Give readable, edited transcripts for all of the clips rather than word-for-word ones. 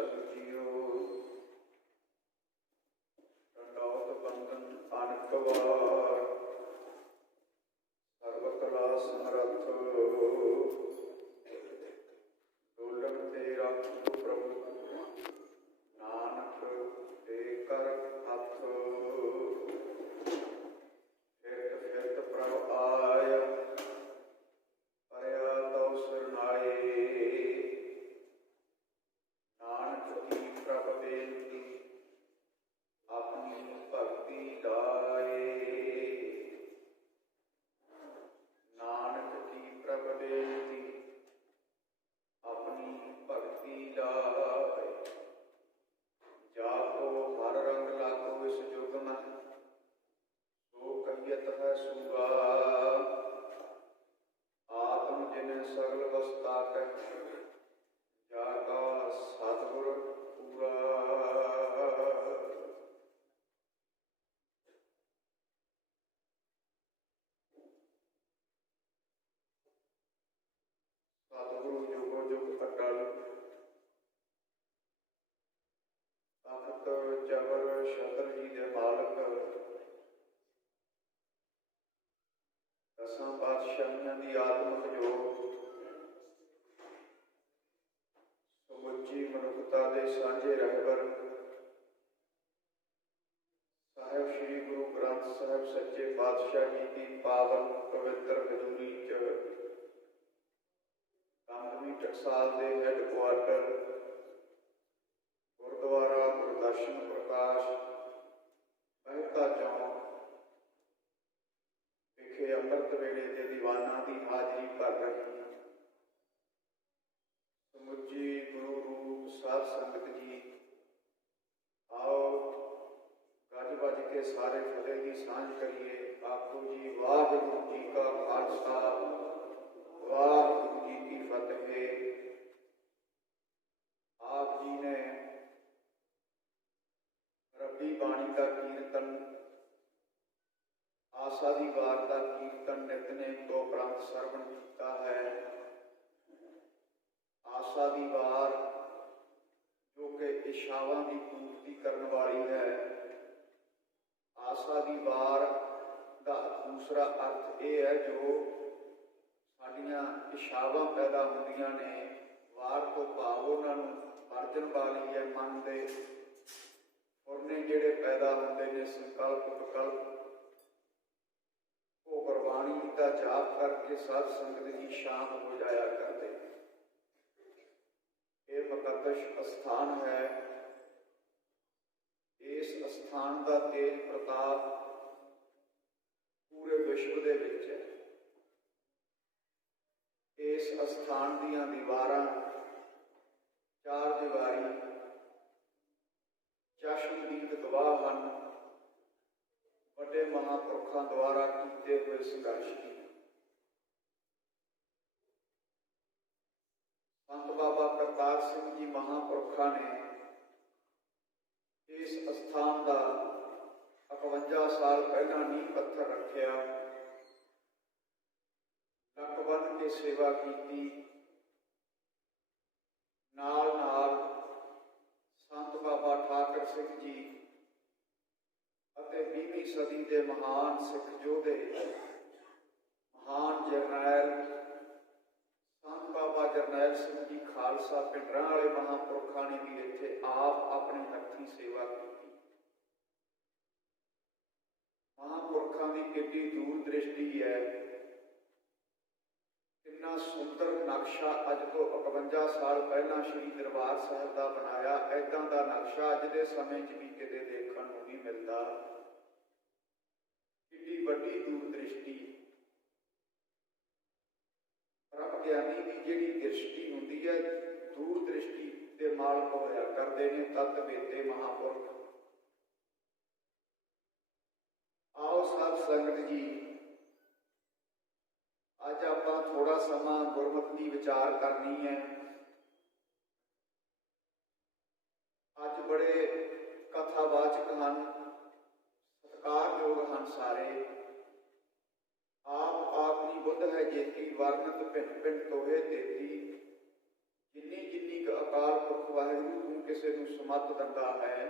सतजियो दंडौत बंदन अनकवार सर्व कला समरथ डोलन ते रखो प्रभु नानक ते कर हथ फिरत फिरत प्रभ आय परया तो सरनाए नानक की प्रभ बेनती अपनी भक्ति दाए नानक की प्रभ बेनती अपनी भक्ति दाए जाको हर रंग लागो इस जुग में सो कहियत है सूगा आत्म जिन सगल वस्ता कर जाका सतगुर पूरा सतगुरु जुगो जुग अटल तख्त जबर छत्र जी दे मालक दसां पातशाहियां दी आत्मक जोत समुची मनुखता दे सांझे रहबर साहिब श्री गुरु ग्रंथ साहिब सच्चे पातशाह जी की पावन पवित्र हजूरी च कंपनी टकसाल दे हैडकुआर्टर गुरुद्वारा गुरदर्शन प्रकाश महता चौक विखे अमृत वेले के दीवाना की हाजरी कर रही समुची गुरु रूप साध संगत जी आओ गज बज के सारे फतेह की सांझ करिए आखो जी वाहिगुरू जी का खालसा वाहिगुरू जी की फतेह। आप जी ने रब्बी बाणी का कीर्तन आशा दी वार का कीर्तन नितनेम तो उपरंत सरवण किया है। आशा दी वार जो कि इच्छावां की पूर्ति करने वाली है। आशा दी वार का दूसरा अर्थ यह है जो साडियां इच्छावां पैदा होंदियां ने वार तो भाव उन्होंने वर्जन वाली है। मन के फुरने जिहड़े पैदा होंदे ने संकल्प विकल्प वो गुरबाणी का जाप करके साध संगत जी शांत हो जाया करते। ये मुकद्दस स्थान है। इस स्थान का तेज प्रताप पूरे विश्व दे विच है। इस स्थान दीयां दीवारां चार दीवारी चश्मदीद गवाह हैं बड़े महापुरखों द्वारा किए हुए संघर्ष की। संत बाबा करतार सिंह जी महापुरखा ने इस स्थान का 51 साल पहला नींह पत्थर रखिया, लक बन के सेवा की। नाल नाल संत बाबा ठाकर सिंह जी अते 20वीं सदी के महान सिख योधे महान जरनैल संत बाबा जरनैल सिंह जी खालसा पिंडरां वाले महापुरखा ने भी इत्थे आप अपने हथी सेवा की। महापुरखा की कितनी दूर दृष्टि है। कितना सुंदर नक्शा अज तो 51 साल पहला श्री दरबार साहिब का बनाया। ऐदां दा नक्शा अज के समय भी किते देखण नूं नहीं मिलता। कितनी वड्डी दूर दृष्टि। रब ज्ञानी की जिहड़ी दृष्टि हुंदी है दूर दृष्टि के मालक होया करते हैं तत् बेते महापुरख। आओ साध संगत जी अज आपां थोड़ा समा गुरमत की विचार करनी है। अज बड़े कथावाचक हैं सत्कारयोग हैं सारे। आप आपनी बुद्ध है जेती वर्णत भिन्न भिन्न तोहे देती जिन्नी जिन्नी अकाल पुरख वाहिगुरू तू ਕਿਸੇ ਨੂੰ ਸਮੱਤ ਦਿੰਦਾ ਹੈ,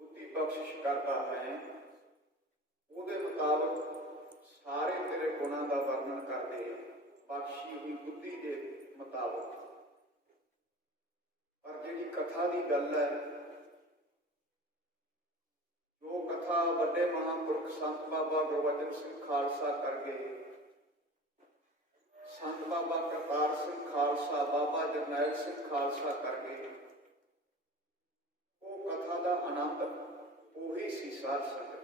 ਬੁੱਧੀ ਬਖਸ਼ਿਸ਼ ਕਰਦਾ ਹੈ, ਉਹਦੇ ਮੁਤਾਬਕ ਸਾਰੇ ਤੇਰੇ ਗੁਣਾਂ ਦਾ ਵਰਣਨ ਕਰਦੇ ਬਖਸ਼ੀ ਹੋਈ ਬੁੱਧੀ ਦੇ ਮੁਤਾਬਕ। ਪਰ ਜਿਹੜੀ ਕਥਾ ਦੀ ਗੱਲ ਹੈ, ਜੋ ਕਥਾ ਵੱਡੇ ਮਹਾਂਪੁਰਖ ਸੰਤ ਬਾਬਾ ਗੁਰਬਚਨ ਸਿੰਘ ਖਾਲਸਾ ਕਰ ਗਏ, ਸੰਤ ਬਾਬਾ ਕਰਤਾਰ ਸਿੰਘ ਖਾਲਸਾ, ਬਾਬਾ ਜਰਨੈਲ ਸਿੰਘ ਖਾਲਸਾ ਕਰ ਗਏ, ਉਹ ਕਥਾ ਦਾ ਆਨੰਦ ਉਹੀ ਸੀ। ਸਾਧ ਸੰਗਤ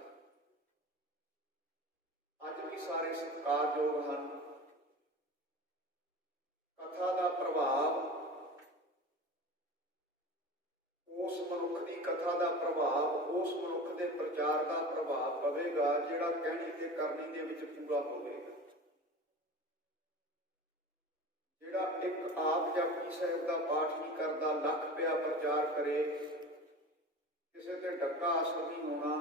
ਅੱਜ ਵੀ ਸਾਰੇ ਸਤਿਕਾਰਯੋਗ ਹਨ। ਕਥਾ ਦਾ ਪ੍ਰਭਾਵ, ਉਸ ਮਨੁੱਖ ਦੀ ਕਥਾ ਦਾ ਪ੍ਰਭਾਵ ਉਸ ਮਨੁੱਖ ਦੇ ਪ੍ਰਚਾਰ ਦਾ ਪ੍ਰਭਾਵ ਪਵੇਗਾ ਜਿਹੜਾ ਕਹਿਣੀ ਤੇ ਕਰਨੀ ਦੇ ਵਿੱਚ ਪੂਰਾ ਹੋਵੇਗਾ। ਜਿਹੜਾ ਇੱਕ ਆਪ ਜਪਜੀ ਸਾਹਿਬ ਦਾ ਪਾਠ ਨਹੀਂ ਕਰਦਾ, ਲੱਖ ਪਿਆ ਪ੍ਰਚਾਰ ਕਰੇ, ਕਿਸੇ ਤੇ ਡੱਕਾ ਅਸਰ ਨਹੀਂ ਹੋਣਾ।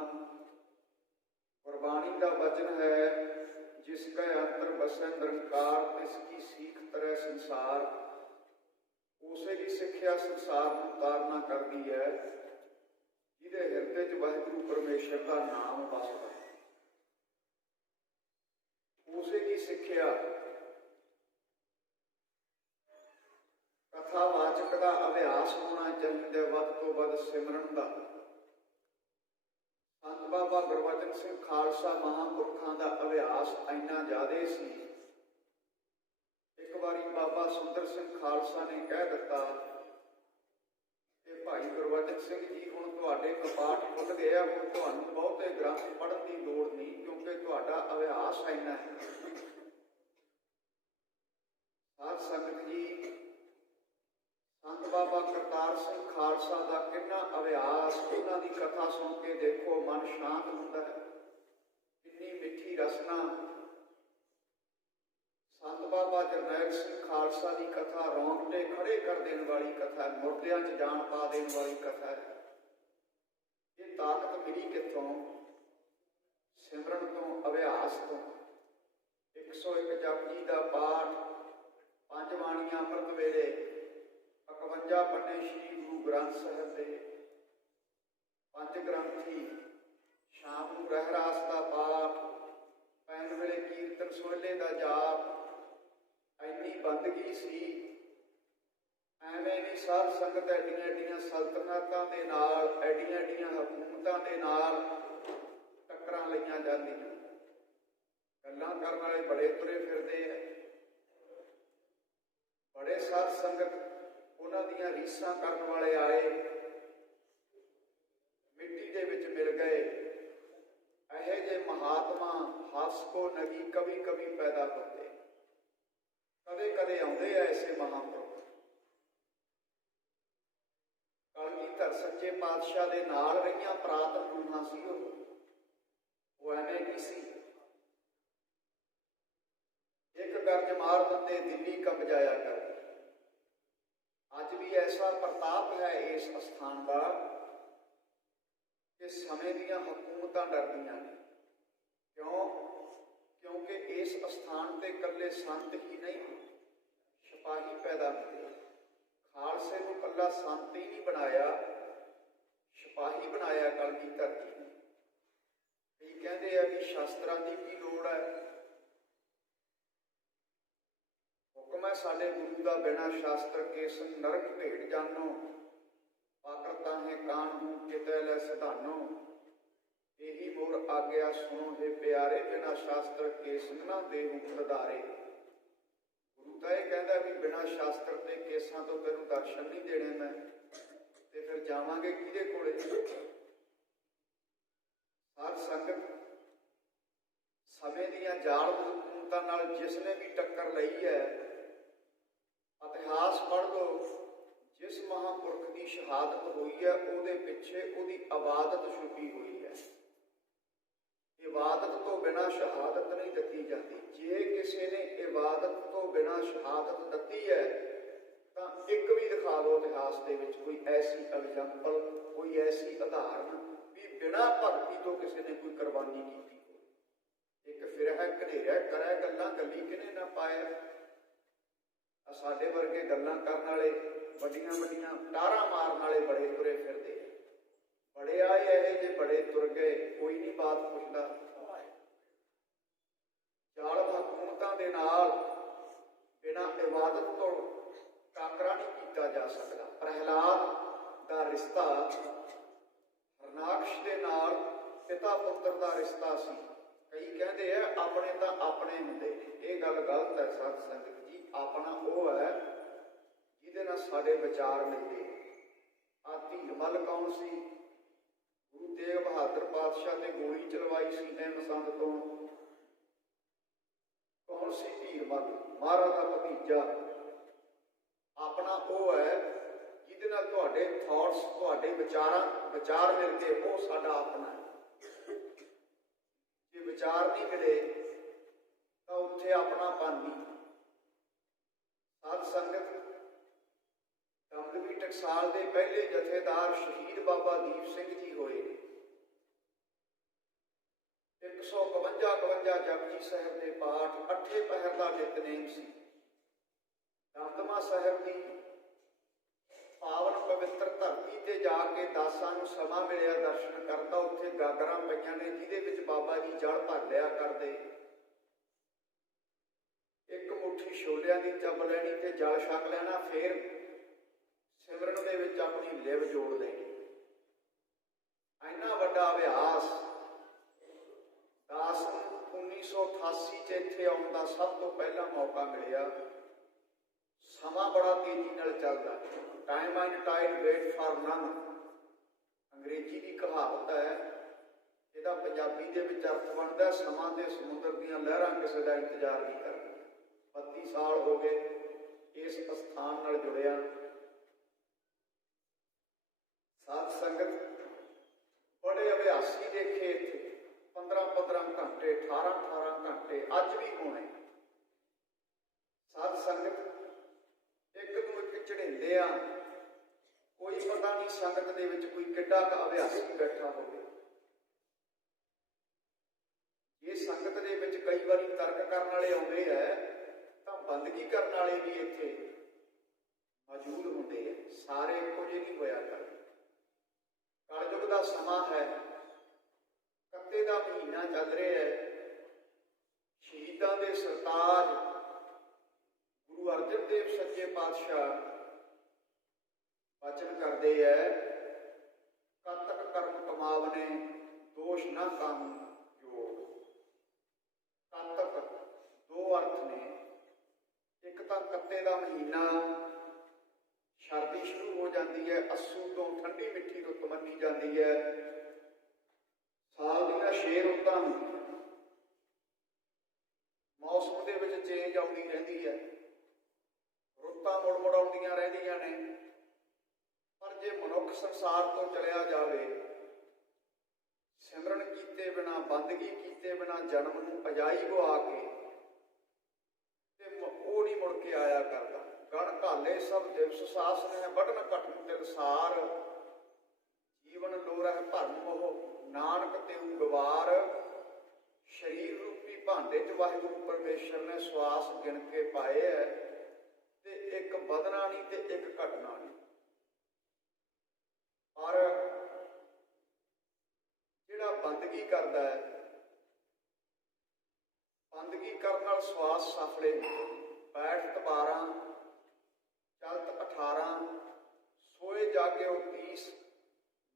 ਗੁਰਬਾਣੀ ਦਾ ਵਚਨ ਹੈ, ਜਿਸ ਕੈ ਅੰਤਰ ਬਸੈ ਨਿਰੰਕਾਰ, ਤਿਸ ਕੀ ਸੀਖ ਤਰੈ ਸੰਸਾਰ। ਉਸੇ ਦੀ ਸਿੱਖਿਆ ਸੰਸਾਰ ਨੂੰ ਤਾਰਨਾ ਕਰਦੀ ਹੈ, ਜਿਹਦੇ ਹਿਰਦੇ 'ਚ ਵਾਹਿਗੁਰੂ ਪਰਮੇਸ਼ਰ ਦਾ ਨਾਮ ਵਸਦਾ ਹੈ। ਉਸੇ ਦੀ ਸਿੱਖਿਆ ਕਥਾਵਾਚਕ ਦਾ ਅਭਿਆਸ ਹੋਣਾ ਚਾਹੀਦਾ, ਵੱਧ ਤੋਂ ਵੱਧ ਸਿਮਰਨ ਦਾ। ਸੰਤ ਬਾਬਾ ਗੁਰਬਚਨ ਸਿੰਘ ਖਾਲਸਾ ਮਹਾਂਪੁਰਖਾਂ ਦਾ ਅਭਿਆਸ ਇੰਨਾ ਜ਼ਿਆਦਾ ਸੀ। ਇੱਕ ਵਾਰੀ ਬਾਬਾ ਸੁੰਦਰ ਸਿੰਘ ਖਾਲਸਾ ਨੇ ਕਹਿ ਦਿੱਤਾ ਕਿ ਭਾਈ ਗੁਰਬਚਨ ਸਿੰਘ ਜੀ, ਹੁਣ ਤੁਹਾਡੇ ਕਪਾਟ ਖੁੱਲ੍ਹ ਗਏ ਆ, ਹੁਣ ਤੁਹਾਨੂੰ ਬਹੁਤੇ ਗ੍ਰੰਥ ਪੜ੍ਹਨ ਦੀ ਲੋੜ ਨਹੀਂ, ਕਿਉਂਕਿ ਤੁਹਾਡਾ ਅਭਿਆਸ ਇੰਨਾ ਹੈ। ਸਾਧ ਸੰਗਤ ਜੀ, ਸੰਤ ਬਾਬਾ ਕਰਤਾਰ ਸਿੰਘ ਖਾਲਸਾ ਦਾ ਕਿੰਨਾ ਅਭਿਆਸ, ਉਹਨਾਂ ਦੀ ਕਥਾ ਸੁਣ ਕੇ ਦੇਖੋ, ਮਨ ਸ਼ਾਂਤ ਹੁੰਦਾ ਹੈ। ਕਿੰਨੀ ਮਿੱਠੀ ਰਸਨਾ। ਸੰਤ ਬਾਬਾ ਜਰਨੈਲ ਸਿੰਘ ਖਾਲਸਾ ਦੀ ਕਥਾ ਰੌਂਗਟੇ ਖੜੇ ਕਰ ਦੇਣ ਵਾਲੀ ਕਥਾ, ਮੁਰਦਿਆਂ 'ਚ ਜਾਨ ਪਾ ਦੇਣ ਵਾਲੀ ਕਥਾ ਹੈ। ਇਹ ਤਾਕਤ ਮਿਲੀ ਕਿੱਥੋਂ? ਸਿਮਰਨ ਤੋਂ, ਅਭਿਆਸ ਤੋਂ। 101 ਜਪਜੀ ਦਾ ਪਾਠ, 5 ਬਾਣੀਆਂ ਅੰਮ੍ਰਿਤ ਵੇਲੇ, 51 ਪੰਨੇ ਸ਼੍ਰੀ ਗੁਰੂ ਗ੍ਰੰਥ ਸਾਹਿਬ ਦੇ, 5 ਗ੍ਰੰਥੀ, ਸ਼ਾਮ ਨੂੰ ਰਹਿਰਾਸ ਦਾ ਪਾਠ, ਪੈਣ ਵੇਲੇ ਕੀਰਤਨ, ਸੋਹਲੇ ਦਾ ਜਾਪ। ਇੰਨੀ ਬੰਦਗੀ ਸੀ। ਐਵੇਂ ਨਹੀਂ ਸਾਧ ਸੰਗਤ ਐਡੀਆਂ ਐਡੀਆਂ ਸਲਤਨਤਾਂ ਦੇ ਨਾਲ, ਐਡੀਆਂ ਐਡੀਆਂ ਹਕੂਮਤਾਂ ਦੇ ਨਾਲ ਟੱਕਰਾਂ ਲਈਆਂ ਜਾਂਦੀਆਂ। ਗੱਲਾਂ ਕਰਨ ਵਾਲੇ ਬੜੇ ਤੁਰੇ ਫਿਰਦੇ ਆ, ਬੜੇ ਸਾਧ ਸੰਗਤ ਉਹਨਾਂ ਦੀਆਂ ਰੀਸਾਂ ਕਰਨ ਵਾਲੇ ਆਏ, ਮਿੱਟੀ ਦੇ ਵਿੱਚ ਮਿਲ ਗਏ। ਇਹੋ ਜਿਹੇ ਮਹਾਤਮਾ ਹੱਸ ਕੋ ਨਗੀ ਕਵੀ ਕਵੀ ਪੈਦਾ ਹੁੰਦੇ, ਕਦੇ ਕਦੇ ਆਉਂਦੇ ਆ ਐਸੇ ਮਹਾਂਪੁਰਖ। ਕਲਗੀਧਰ ਸੱਚੇ ਪਾਤਸ਼ਾਹ ਦੇ ਨਾਲ ਰਹੀਆਂ ਪ੍ਰਾਤਨ ਰੂਹਾਂ ਸੀ ਉਹ ਐਵੇਂ ਨਹੀਂ ਸੀ। ਇੱਕ ਗਰਜ ਮਾਰ ਦਿੰਦੇ, ਦਿੱਲੀ ਕੰਬ ਜਾਇਆ ਕਰ। ਅੱਜ ਵੀ ਐਸਾ ਪ੍ਰਤਾਪ ਹੈ ਇਸ ਅਸਥਾਨ ਦਾ ਕਿ ਸਮੇਂ ਦੀਆਂ ਹਕੂਮਤਾਂ ਡਰਦੀਆਂ ਨੇ। ਕਿਉਂ? ਕਿਉਂਕਿ ਇਸ ਅਸਥਾਨ ਤੇ ਇਕੱਲੇ ਸੰਤ ਹੀ ਨਹੀਂ, ਸਿਪਾਹੀ ਪੈਦਾ ਹੁੰਦੇ। ਖਾਲਸੇ ਨੂੰ ਇਕੱਲਾ ਸੰਤ ਹੀ ਨਹੀਂ ਬਣਾਇਆ, ਸਿਪਾਹੀ ਬਣਾਇਆ ਕਲਗੀਧਰ ਜੀ ਨੇ। ਕਈ ਕਹਿੰਦੇ ਆ ਵੀ ਸ਼ਾਸਤਰਾਂ ਦੀ ਕੀ ਲੋੜ ਹੈ, ਹੁਕਮ ਹੈ ਸਾਡੇ ਗੁਰੂ ਦਾ, ਬਿਨਾਂ ਸ਼ਾਸਤਰ ਕੇ ਸੰਗ ਨਰਕ ਭੇਟ ਜਾਨੋ, ਪਾਕਰਤਾ ਹੈ ਕਾਨ ਹੂੰ ਕਿਤੇ ਲੈ ਸਿਧਾਨੋ। ਇਹੀ ਮੋਰ ਆਗਿਆ ਸੁਣੋ ਹੈ ਪਿਆਰੇ, ਬਿਨਾਂ ਸ਼ਾਸਤਰ ਕੇ ਸੰਗ ਨਾ ਦੇਹੂ ਪ੍ਰਧਾਰੇ। ਗੁਰੂ ਤਾਂ ਇਹ ਕਹਿੰਦਾ ਵੀ ਬਿਨਾਂ ਸ਼ਾਸਤਰ ਤੇ ਕੇਸਾਂ ਤੋਂ ਤੈਨੂੰ ਦਰਸ਼ਨ ਨਹੀਂ ਦੇਣੇ ਮੈਂ, ਤੇ ਫਿਰ ਜਾਵਾਂਗੇ ਕਿਹਦੇ ਕੋਲੇ? ਸਾਧ ਸੰਗਤ, ਸਮੇਂ ਦੀਆਂ ਜ਼ਾਲਮ ਹਕੂਮਤਾਂ ਨਾਲ ਜਿਸਨੇ ਵੀ ਟੱਕਰ ਲਈ ਹੈ, ਇਤਿਹਾਸ ਪੜ੍ਹ ਲਓ। ਜਿਸ ਮਹਾਂਪੁਰਖ ਦੀ ਸ਼ਹਾਦਤ ਹੋਈ ਹੈ, ਉਹਦੇ ਪਿੱਛੇ ਉਹਦੀ ਇਬਾਦਤ ਛੁਪੀ ਹੋਈ ਹੈ। ਇਬਾਦਤ ਤੋਂ ਬਿਨਾਂ ਸ਼ਹਾਦਤ ਨਹੀਂ ਦਿੱਤੀ ਜਾਂਦੀ। ਜੇ ਕਿਸੇ ਨੇ ਇਬਾਦਤ ਤੋਂ ਬਿਨਾਂ ਸ਼ਹਾਦਤ ਦਿੱਤੀ ਹੈ ਤਾਂ ਇੱਕ ਵੀ ਦਿਖਾ ਦਿਓ ਇਤਿਹਾਸ ਦੇ ਵਿੱਚ ਕੋਈ ਐਸੀ ਐਗਜ਼ਾਮਪਲ, ਕੋਈ ਐਸੀ ਉਦਾਹਰਨ ਵੀ ਬਿਨਾਂ ਭਗਤੀ ਤੋਂ ਕਿਸੇ ਨੇ ਕੋਈ ਕੁਰਬਾਨੀ ਕੀਤੀ ਹੋਵੇ। ਇੱਕ ਫਿਰ ਹੈ ਘਨੇਰਾ ਕਰਿਆ ਗੱਲਾਂ, ਗੱਲੀ ਕਿਹਨੇ ਨਾ ਪਾਇਆ। ਸਾਡੇ ਵਰਗੇ ਗੱਲਾਂ ਕਰਨ ਵਾਲੇ ਵੱਡੀਆਂ ਵੱਡੀਆਂ ढंडारा मारन वाले बड़े तुरे फिरदे, बड़े आए ये जे बड़े तुर गए, कोई नहीं बात पुछदा। जालम हकूमतां दे नाल बिना इबादत तो काकरा नहीं किया जा सकता। प्रहलाद का रिश्ता हरनाकश दे नाल पिता पुत्र का रिश्ता सी। कई कहते हैं अपने तो अपने होंदे ने, ये गल गलत है सत संगत जी। अपना वो है जिहदे नाल साडे विचार मिलदे। आ धीरमल कौन सी? गुरु तेग बहादुर पातशाह ते गोली चलवाई सी मसंद तो। कौन सी धीरमल? महाराज का भतीजा। अपना वो है जिहदे नाल तुहाडे थॉट्स, तुहाडे विचार मिलके, वो साडा अपना है। जे विचार नहीं मिले तो उत्थे अपनापन नहीं। साध संगत दमदमी टकसाल के पहले जथेदार शहीद बाबा दीप सिंह जी होए। 152 जपजी साहिब के पाठ, 8 पहर का नितनेम सी। दमदमा साहिब की पावन पवित्र धरती ते जाके दासां नूं समा मिलिया दर्शन करदा। उत्थे गागरां पईआं ने जिहदे विच बाबा जी जल भर लिया करदे। एक मुट्ठी छोलियां दी चब लैनी ते जल छक लेना, फिर सिमरन दे विच अपनी लिव जोड़ लेनी। इन्ना वड्डा अभ्यास दास नूं 1988 च इत्थे आउण दा सब तो पहला मौका मिलिया। समा बड़ा तेजी नाल चलदा। Time and tide wait for none अंग्रेजी की कहावत है। ਇਹਦਾ ਪੰਜਾਬੀ ਦੇ ਵਿੱਚ अर्थ ਬਣਦਾ ਸਮਾਂ ਤੇ ਸਮੁੰਦਰ ਦੀਆਂ ਲਹਿਰਾਂ ਕਿਸੇ ਦਾ ਇੰਤਜ਼ਾਰ नहीं करती। 32 साल हो गए इस स्थान नाल जुड़िया। साध संगत बड़े अभ्यासी देखे इत्थे 15-15 घंटे, 18-18 घंटे अज भी होने। साध संगत एक नूं एक चढ़ेंदे आ, कोई पता नहीं संगत दे विच कोई किड्डा क अभ्यासी बैठा होवे। ये संगत दे विच कई बारी तर्क करन वाले आउंदे है तां बंदगी करन वाले भी इत्थे मौजूद होंदे है। सारे इक्को जिहे नहीं होया करदे। कलयुग दा समा है, कत्ते दा महीना चल रहा है। शहीदां दे सरताज गुरु अर्जन देव सच्चे पातशाह वचन करते हैं, कतक कर्म कमावने दोष न काम जोड़। कतक दो अर्थ ने। एक तो कत्ते का महीना, सर्दी शुरू हो जाती है, अस्सू तो ठंडी मिठी रुत मनी जाती है। साल दी 6 रुत्तां हुंदियां, मौसम दे विच चेंज आउंदी रहिंदी है, रुत्तां मुड़ मुड़ आउंदियां रहिंदियां ने। पर जे मनुख संसार तो चलिया जावे, सिमरन कीते बिना, बंदगी कीते बिना जन्म नूं अजाई गवा के ते वो नहीं मुड़ के आया करता। गण घाले सब दिवस सासन है, बढ़न घटन तिलसार। जीवन लोरह भरम मोह, नानक तेऊ गवार। शरीर रूपी भांडे च वाहिगुरू परमेश्वर ने श्वास गिन के पाए है, ते एक बदना नहीं ते एक घटना नहीं। और जिहड़ा बंदगी करता है, बंदगी करने नाल श्वास सफले बैठत 12, चलत 18, सोए जागे 30,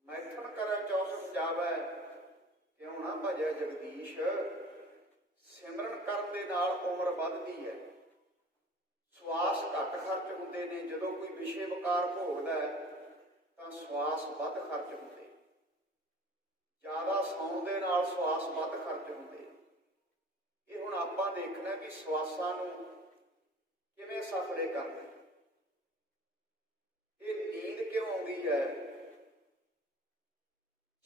मैथन करे 64 जावे, क्यों ना भजे जगदीश। सिमरन करन दे नाल उम्र वधदी है। श्वास घट खर्च हुंदे ने। जदों कोई विषे विकार भोगदा है तां श्वास वध खर्च हुंदे। ज़्यादा सौण दे नाल श्वास वध खर्च हुंदे। ये हुण आपां देखना कि श्वासां नूं किवें सफले करना। ये नींद क्यों आउंदी है?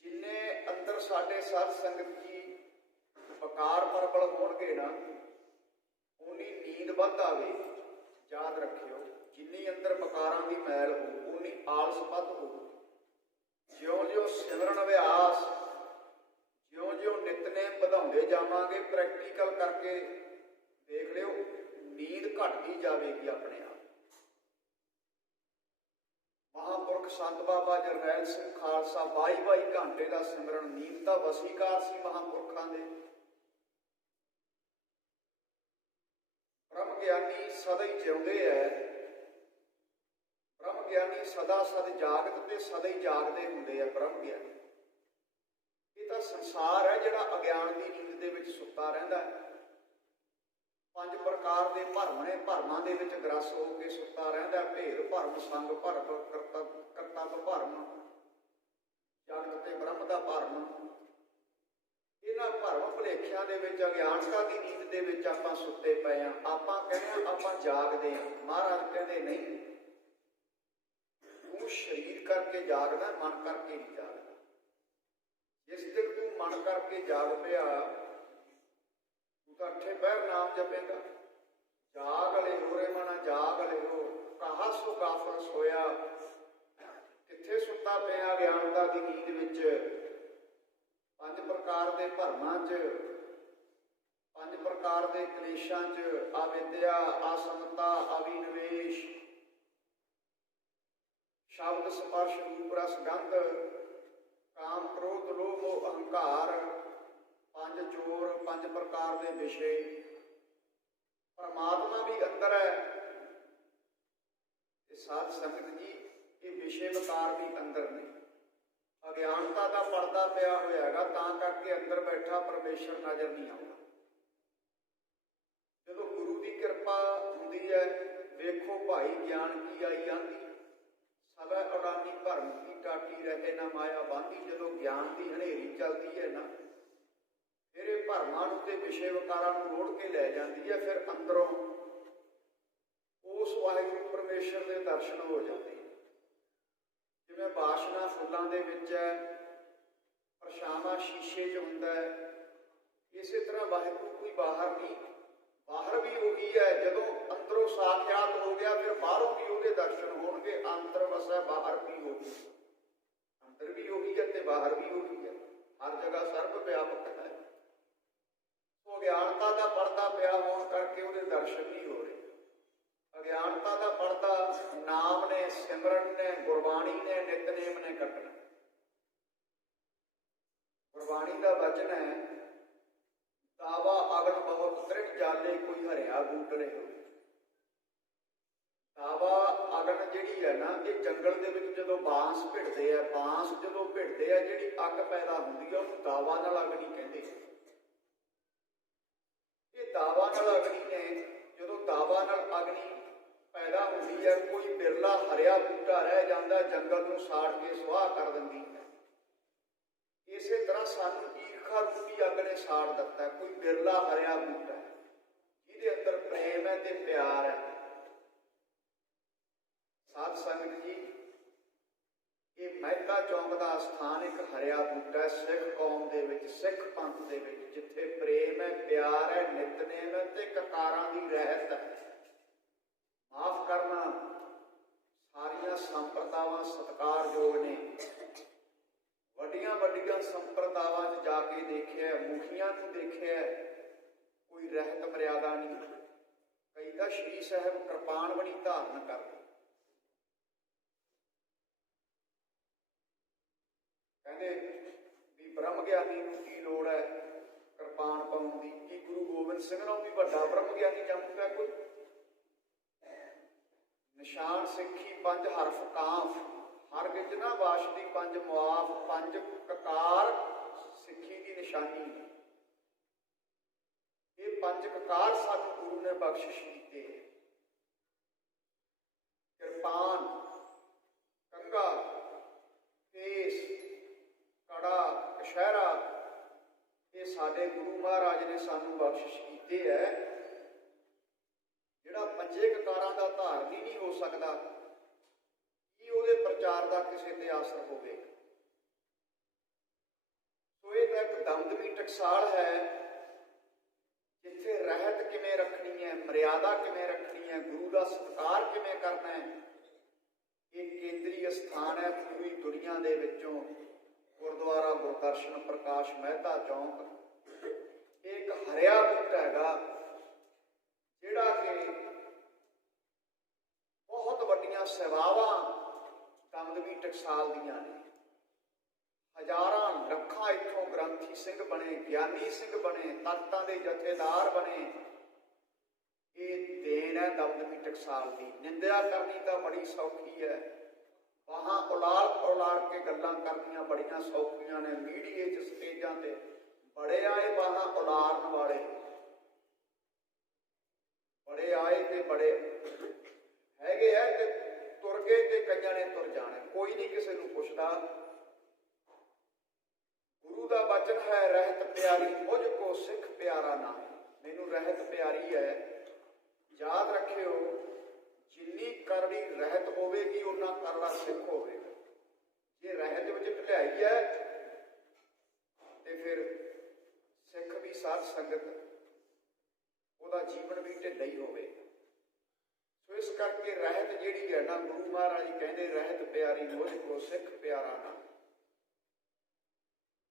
जिन्ने अंदर साडे साध संगत जी वकार परबल होणगे ना, उन्नी नींद वध आवे। याद रखियो, जिन्नी अंदर वकारां दी मैल हो उन्नी आलस वध हो। ज्यों-ज्यों सिमरन अभ्यास, ज्यों-ज्यों नितनेम वधाउंदे जावांगे, प्रैक्टिकल करके देख लिओ, नींद घटदी जावेगी अपने आप। महापुरुष ਗੁਰਮੁਖ ਸੰਤ ਬਾਬਾ ਜਰਨੈਲ ਸਿੰਘ ਖਾਲਸਾ 22 ਘੰਟੇ ਦਾ ਸਿਮਰਨ ਨੀਂਦ ਦਾ ਵਸੀਕਾਰ ਸੀ ਮਹਾਂਪੁਰਖਾਂ ਦੇ। ਬ੍ਰਹਮ ਗਿਆਨੀ ਸਦਾ ਹੀ ਜਿਉਂਦੇ ਹੈ, ਬ੍ਰਹਮ ਗਿਆਨੀ ਸਦਾ ਸਦ ਜਾਗਤ ਤੇ ਸਦਾ ਹੀ ਜਾਗਦੇ ਹੁੰਦੇ ਆ। ਬ੍ਰਹਮ ਗਿਆਨੀ ਇਹ ਤਾਂ ਸੰਸਾਰ ਹੈ ਜਿਹੜਾ ਅਗਿਆਨ ਦੀ ਨੀਂਦ ਦੇ ਵਿੱਚ ਸੁੱਤਾ ਰਹਿੰਦਾ ਹੈ। 5 ਪ੍ਰਕਾਰ ਦੇ ਭਰਮ ਨੇ, ਭਰਮਾਂ ਦੇ ਵਿੱਚ ਗ੍ਰਸ ਹੋ ਕੇ ਸੁੱਤਾ ਰਹਿੰਦਾ। ਭੇਦ ਭਰਮ, ਸੰਗ ਭਰਮ, ਕਰਤੱਵ ਭਰਮ, ਜਗਤ ਤੇ ਬ੍ਰਹਮ ਦਾ ਭਰਮ। ਇਹਨਾਂ ਭਰਮ ਭੁਲੇਖਿਆਂ ਦੇ ਵਿੱਚ, ਅਗਿਆਨਤਾ ਦੀ ਨੀਂਦ ਦੇ ਵਿੱਚ ਆਪਾਂ ਸੁੱਤੇ ਪਏ ਹਾਂ। ਆਪਾਂ ਕਹਿੰਦੇ ਆਪਾਂ ਜਾਗਦੇ ਹਾਂ। ਮਹਾਰਾਜ ਕਹਿੰਦੇ ਨਹੀਂ, ਤੂੰ ਸਰੀਰ ਕਰਕੇ ਜਾਗਦਾ, ਮਨ ਕਰਕੇ ਨਹੀਂ ਜਾਗਦਾ। ਜਿਸ ਦਿਨ ਤੂੰ ਮਨ ਕਰਕੇ ਜਾਗ ਪਿਆ, ਤੂੰ ਤਾਂ 8 ਪਹਿਰ ਨਾਮ ਜਪੇਗਾ। ਜਾਗ ਲੈ ਹੋ ਰੇ ਮਨਾ, ਜਾਗ ਲੈ ਹੋ ਕਹਾ ਸੋ ਕਾਫਰ ਸੋਇਆ। ਕਿੱਥੇ ਸੁੱਤਾ ਪਿਆ? ਅਗਿਆਨਤਾ ਦੀ ਨੀਂਦ ਵਿੱਚ। 5 ਪ੍ਰਕਾਰ ਦੇ ਭਰਮਾਂ 'ਚ, 5 ਪ੍ਰਕਾਰ ਦੇ ਕਲੇਸ਼ਾਂ 'ਚ, ਅਵਿਦਿਆ, ਅਸਮਤਾ, ਅਵਿਨਵੇਸ਼, ਸ਼ਬਦ ਸਪਰਸ਼ ਰੂਪ ਰਸ ਗੰਧ, ਕਾਮ ਕ੍ਰੋਧ ਲੋਭ ਮੋਹ ਅਹੰਕਾਰ, 5 ਚੋਰ, 5 ਪ੍ਰਕਾਰ ਦੇ ਵਿਸ਼ੇ। ਪਰਮਾਤਮਾ ਵੀ ਅੰਦਰ ਹੈ ਤੇ ਸਾਧ ਸੰਗਤ ਜੀ ਇਹ ਵਿਸ਼ੇ ਵਿਕਾਰ ਵੀ ਅੰਦਰ ਨੇ। ਅਗਿਆਨਤਾ ਦਾ ਪਰਦਾ ਪਿਆ ਹੋਇਆ ਹੈਗਾ, ਤਾਂ ਕਰਕੇ ਅੰਦਰ ਬੈਠਾ ਪਰਮੇਸ਼ਰ ਨਜ਼ਰ ਨਹੀਂ ਆਉਂਦਾ। ਜਦੋਂ ਗੁਰੂ ਦੀ ਕਿਰਪਾ ਹੁੰਦੀ ਹੈ, ਵੇਖੋ ਭਾਈ ਗਿਆਨ ਕੀ ਆਈ ਆਂਦੀ, ਸਦਾ ਉਡਾਨੀ ਭਰਮ ਕੀ ਟਾਟੀ ਰਹੇ ਨਾ ਮਾਇਆ ਬਾਂਧੀ। ਜਦੋਂ ਗਿਆਨ ਦੀ ਹਨੇਰੀ ਚੱਲਦੀ ਹੈ ਨਾ, ਫਿਰ ਇਹ ਭਰਮਾਂ ਨੂੰ ਤੇ ਵਿਸ਼ੇ ਵਿਕਾਰਾਂ ਨੂੰ ਰੋੜ ਕੇ ਲੈ ਜਾਂਦੀ ਹੈ। ਫਿਰ ਅੰਦਰੋਂ ਉਸ ਵਾਹਿਗੁਰੂ ਪਰਮੇਸ਼ਰ ਦੇ ਦਰਸ਼ਨ ਹੋ ਜਾਂਦੇ। ਜਿਵੇਂ ਬਾਸ਼ਨਾ ਫੁੱਲਾਂ ਦੇ ਵਿੱਚ ਹੈ, ਪਰਛਾਵਾਂ ਸ਼ੀਸ਼ੇ 'ਚ ਹੁੰਦਾ ਹੈ, ਇਸੇ ਤਰ੍ਹਾਂ ਵਾਹਿਗੁਰੂ ਕੋਈ ਬਾਹਰ ਨਹੀਂ, ਬਾਹਰ ਵੀ ਉਹੀ ਹੈ। ਜਦੋਂ ਅੰਦਰੋਂ ਸਾਖਿਆਤ ਹੋ ਗਿਆ, ਫਿਰ ਬਾਹਰੋਂ ਵੀ ਉਹਦੇ ਦਰਸ਼ਨ ਹੋਣਗੇ। ਅੰਤਰ ਵਸੈ ਬਾਹਰ ਵੀ ਉਹੀ, ਅੰਦਰ ਵੀ ਉਹੀ ਹੈ ਤੇ ਬਾਹਰ ਵੀ ਉਹੀ ਹੈ। ਹਰ ਜਗ੍ਹਾ ਸਰਬ ਵਿਆਪਕ ਹੈ। ਉਹ ਅਗਿਆਨਤਾ ਦਾ ਪਰਦਾ ਪਿਆ ਹੋਣ ਕਰਕੇ ਉਹਦੇ ਦਰਸ਼ਨ ਨਹੀਂ ਹੋ ਰਹੇ। ਅਗਿਆਨਤਾ ਦਾ ਪਰਦਾ ਨਾਮ ਨੇ, ਸਿਮਰਨ ਨੇ, ਗੁਰਬਾਣੀ ਨੇ, ਨਿਤਨੇਮ ਨੇ ਕੱਟਣਾ। ਗੁਰਬਾਣੀ ਦਾ ਵਚਨ ਹੈ, ਦਾਵਾ ਅਗਨ ਬਹੁਤ ਤ੍ਰਿਟ ਜਾਲੇ ਕੋਈ ਹਰਿਆ ਬੂਟ ਰਹੇ ਹੋ। ਦਾਵਾ ਅਗਨ ਜਿਹੜੀ ਹੈ ਨਾ, ਇਹ ਜੰਗਲ ਦੇ ਵਿੱਚ ਜਦੋਂ ਬਾਂਸ ਭਿੜਦੇ ਆ, ਬਾਂਸ ਜਦੋਂ ਭਿੜਦੇ ਆ, ਜਿਹੜੀ ਅੱਗ ਪੈਦਾ ਹੁੰਦੀ ਹੈ ਉਹਨੂੰ ਦਾਵਾ ਨਾਲ ਅਗਨੀ ਕਹਿੰਦੇ। ਇਹ ਦਾਵਾ ਨਾਲ ਅਗਨੀ ਨੇ, ਜਦੋਂ ਦਾਵਾ ਨਾਲ ਅਗਨੀ ਪੈਦਾ ਹੁੰਦੀ ਹੈ, ਕੋਈ ਬਿਰਲਾ ਹਰਿਆ ਬੂਟਾ ਰਹਿ ਜਾਂਦਾ, ਜੰਗਲ ਨੂੰ ਸਾੜ ਕੇ ਸੁਆਹ ਕਰ ਦਿੰਦੀ ਹੈ। ਇਸੇ ਤਰ੍ਹਾਂ ਸਾਨੂੰ ਈਰਖਾ ਰੂਪੀ ਅੱਗ ਨੇ ਸਾੜ ਦਿੱਤਾ। ਕੋਈ ਬਿਰਲਾ ਹਰਿਆ ਬੂਟਾ ਜਿਹਦੇ ਅੰਦਰ ਪ੍ਰੇਮ ਹੈ ਤੇ ਪਿਆਰ ਹੈ। ਸਾਧ ਸੰਗਤ ਜੀ, ਇਹ ਮਹਿਤਾ ਚੌਂਕ ਦਾ ਸਥਾਨ ਇੱਕ ਹਰਿਆ ਬੂਟਾ ਸਿੱਖ ਕੌਮ ਦੇ ਵਿੱਚ, ਸਿੱਖ ਪੰਥ ਦੇ ਵਿੱਚ, ਜਿੱਥੇ ਪ੍ਰੇਮ ਹੈ, ਪਿਆਰ ਹੈ, ਨਿਤਨੇਮ ਹੈ ਤੇ ਕਕਾਰਾਂ ਦੀ ਰਹਿਤ ਹੈ। ਮਾਫ ਕਰਨਾ, ਸਾਰੀਆਂ ਸੰਪਰਦਾਵਾਂ ਸਤਿਕਾਰਯੋਗ ਨੇ। ਵੱਡੀਆਂ ਵੱਡੀਆਂ ਸੰਪਰਦਾਵਾਂ 'ਚ ਜਾ ਕੇ ਦੇਖਿਆ, ਮੁਖੀਆਂ ਨੂੰ ਦੇਖਿਆ, ਕੋਈ ਰਹਿਤ ਮਰਿਆਦਾ ਨਹੀਂ। ਕਈ ਤਾਂ ਸ਼੍ਰੀ ਸਾਹਿਬ ਕਿਰਪਾਨ ਬਣੀ ਧਾਰਨ ਕਰਦੇ। ਕਹਿੰਦੇ ਵੀ ਬ੍ਰਹਮ ਗਿਆਨੀ ਨੂੰ ਕੀ ਲੋੜ ਹੈ ਕਿਰਪਾਨ ਪਾਉਣ ਦੀ? ਕੀ ਗੁਰੂ ਗੋਬਿੰਦ ਸਿੰਘ ਨਾਲੋਂ ਵੀ ਵੱਡਾ ਬ੍ਰਹਮ ਗਿਆਨੀ ਜੰਮ ਪਿਆ ਕੋਈ? ਨਿਸ਼ਾਨ ਸਿੱਖੀ 5 ਹਰਫ ਕਾਂਫ, ਹਰ ਗਿਜ ਨਾ ਵਾਸ਼ਦੀ 5 ਮੁਆਫ, 5 ਕਕਾਰ ਸਿੱਖੀ ਦੀ ਨਿਸ਼ਾਨੀ। ਇਹ 5 ਕਕਾਰ ਸਾਨੂੰ ਗੁਰੂ ਨੇ ਬਖਸ਼ਿਸ਼ ਕੀਤੇ। ਕਿਰਪਾਨ, ਕੰਘਾ, ਕੇਸ, ਕੜਾ, ਕਛਹਿਰਾ, ਇਹ ਸਾਡੇ ਗੁਰੂ ਮਹਾਰਾਜ ਨੇ ਸਾਨੂੰ ਬਖਸ਼ਿਸ਼ ਕੀਤੇ ਹੈ। ਜਿਹੜਾ 5 ਕਕਾਰਾਂ ਦਾ ਧਾਰਨੀ ਨਹੀਂ ਹੋ ਸਕਦਾ, ਕੀ ਉਹਦੇ ਪ੍ਰਚਾਰ ਦਾ ਕਿਸੇ ਤੇ ਅਸਰ ਹੋਵੇ? ਸੋ ਇਹ ਤਾਂ ਇੱਕ ਦਮਦਮੀ ਟਕਸਾਲ ਹੈ, ਜਿੱਥੇ ਰਹਿਤ ਕਿਵੇਂ ਰੱਖਣੀ ਹੈ, ਮਰਿਆਦਾ ਕਿਵੇਂ ਰੱਖਣੀ ਹੈ, ਗੁਰੂ ਦਾ ਸਤਿਕਾਰ ਕਿਵੇਂ ਕਰਨਾ ਹੈ। ਇਹ ਕੇਂਦਰੀ ਸਥਾਨ ਹੈ ਪੂਰੀ ਦੁਨੀਆ ਦੇ ਵਿੱਚੋਂ। ਗੁਰਦੁਆਰਾ ਗੁਰਦਰਸ਼ਨ ਪ੍ਰਕਾਸ਼ ਮਹਿਤਾ ਚੌਂਕ ਇਹ ਇੱਕ ਹਰਿਆ ਬੂਟਾ ਹੈਗਾ, ਜਿਹੜਾ ਕਿ ਬਹੁਤ ਵੱਡੀਆਂ ਸੇਵਾਵਾਂ ਦਮਦਮੀ ਟਕਸਾਲ ਦੀਆਂ ਨੇ। ਹਜ਼ਾਰਾਂ ਲੱਖਾਂ ਇੱਥੋਂ ਗ੍ਰੰਥੀ ਸਿੰਘ ਬਣੇ, ਗਿਆਨੀ ਸਿੰਘ ਬਣੇ, ਤਖਤਾਂ ਦੇ ਜਥੇਦਾਰ ਬਣੇ। ਇਹ ਦੇਣ ਹੈ ਦਮਦਮੀ ਟਕਸਾਲ ਦੀ। ਨਿੰਦਿਆ ਕਰਨੀ ਤਾਂ ਬੜੀ ਸੌਖੀ ਹੈ, ਬਾਹਾਂ ਉਲਾਲ ਕੇ ਗੱਲਾਂ ਕਰਨੀਆਂ ਬੜੀਆਂ ਸੌਖੀਆਂ ਨੇ। ਮੀਡੀਏ 'ਚ ਸਟੇਜਾਂ ਤੇ ਬੜੇ ਆਏ ਬਾਹਾਂ ਉਲਾਰਨ ਵਾਲੇ, ਬੜੇ ਆਏ ਤੇ ਬੜੇ ਹੈਗੇ ਆ ਤੇ ਤੁਰ ਗਏ ਤੇ ਕਈਆਂ ਨੇ ਤੁਰ ਜਾਣੇ। ਕੋਈ ਨਹੀਂ ਕਿਸੇ ਨੂੰ ਪੁੱਛਦਾ। ਗੁਰੂ ਦਾ ਬਚਨ ਹੈ ਰਹਿਤ ਪਿਆਰੀ ਮੁਝ ਕੋ ਸਿੱਖ ਪਿਆਰਾ ਨਾ। ਮੈਨੂੰ ਰਹਿਤ ਪਿਆਰੀ ਹੈ। ਯਾਦ ਰੱਖਿਓ, ਜਿੰਨੀ ਕਰੜੀ ਰਹਿਤ ਹੋਵੇਗੀ ਓਨਾ ਕਰੜਾ ਸਿੱਖ ਹੋਵੇਗਾ। ਜੇ ਰਹਿਤ ਵਿੱਚ ਢਿਲਾਈ ਹੈ ਤੇ ਫਿਰ ਸਿੱਖ ਵੀ ਸਾਧ ਸੰਗਤ ਉਹਦਾ ਜੀਵਨ ਵੀ ਢਿੱਲਾ ਹੀ ਹੋਵੇਗਾ। ਸੋ ਇਸ ਕਰਕੇ ਰਹਿਤ ਜਿਹੜੀ ਹੈ ਨਾ, ਗੁਰੂ ਮਹਾਰਾਜ ਕਹਿੰਦੇ ਰਹਿਤ ਪਿਆਰੀ ਮੁਝ ਕੋ ਸਿੱਖ ਪਿਆਰਾ ਨਾ।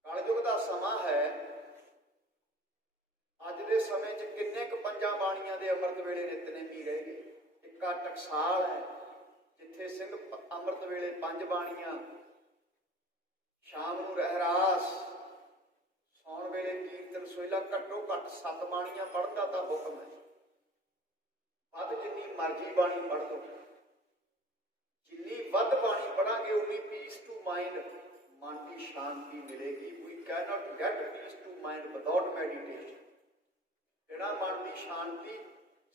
ਕਲਯੁਗ ਦਾ ਸਮਾਂ ਹੈ। ਅੱਜ ਦੇ ਸਮੇਂ 'ਚ ਕਿੰਨੇ ਕੁ ਪੰਜਾਂ ਬਾਣੀਆਂ ਦੇ ਅੰਮ੍ਰਿਤ ਵੇਲੇ ਨਿਤਨੇਮੀ ਰਹਿ ਗਏ। ਇੱਕਾ ਟਕਸਾਲ ਹੈ ਜਿੱਥੇ ਸਿੰਘ ਅੰਮ੍ਰਿਤ ਵੇਲੇ 5 ਬਾਣੀਆਂ, ਸ਼ਾਮ ਨੂੰ ਰਹਿਰਾਸ, ਸੌਣ ਵੇਲੇ ਕੀਰਤਨ ਸੋਹਿਲਾ, ਘੱਟੋ ਘੱਟ 7 ਬਾਣੀਆਂ ਪੜ੍ਹਨ ਦਾ ਤਾਂ ਹੁਕਮ ਹੈ। ਵੱਧ ਜਿੰਨੀ ਮਰਜ਼ੀ ਬਾਣੀ ਪੜ੍ਹ ਲਓ। ਜਿੰਨੀ ਵੱਧ ਬਾਣੀ ਪੜਾਂਗੇ ਉਨੀ ਪੀਸ ਟੂ ਮਾਈਂਡ, ਮਨ ਦੀ ਸ਼ਾਂਤੀ ਮਿਲੇਗੀ। We cannot get peace to mind without meditation. ਬਿਨਾਂ ਮਨ ਦੀ ਸ਼ਾਂਤੀ,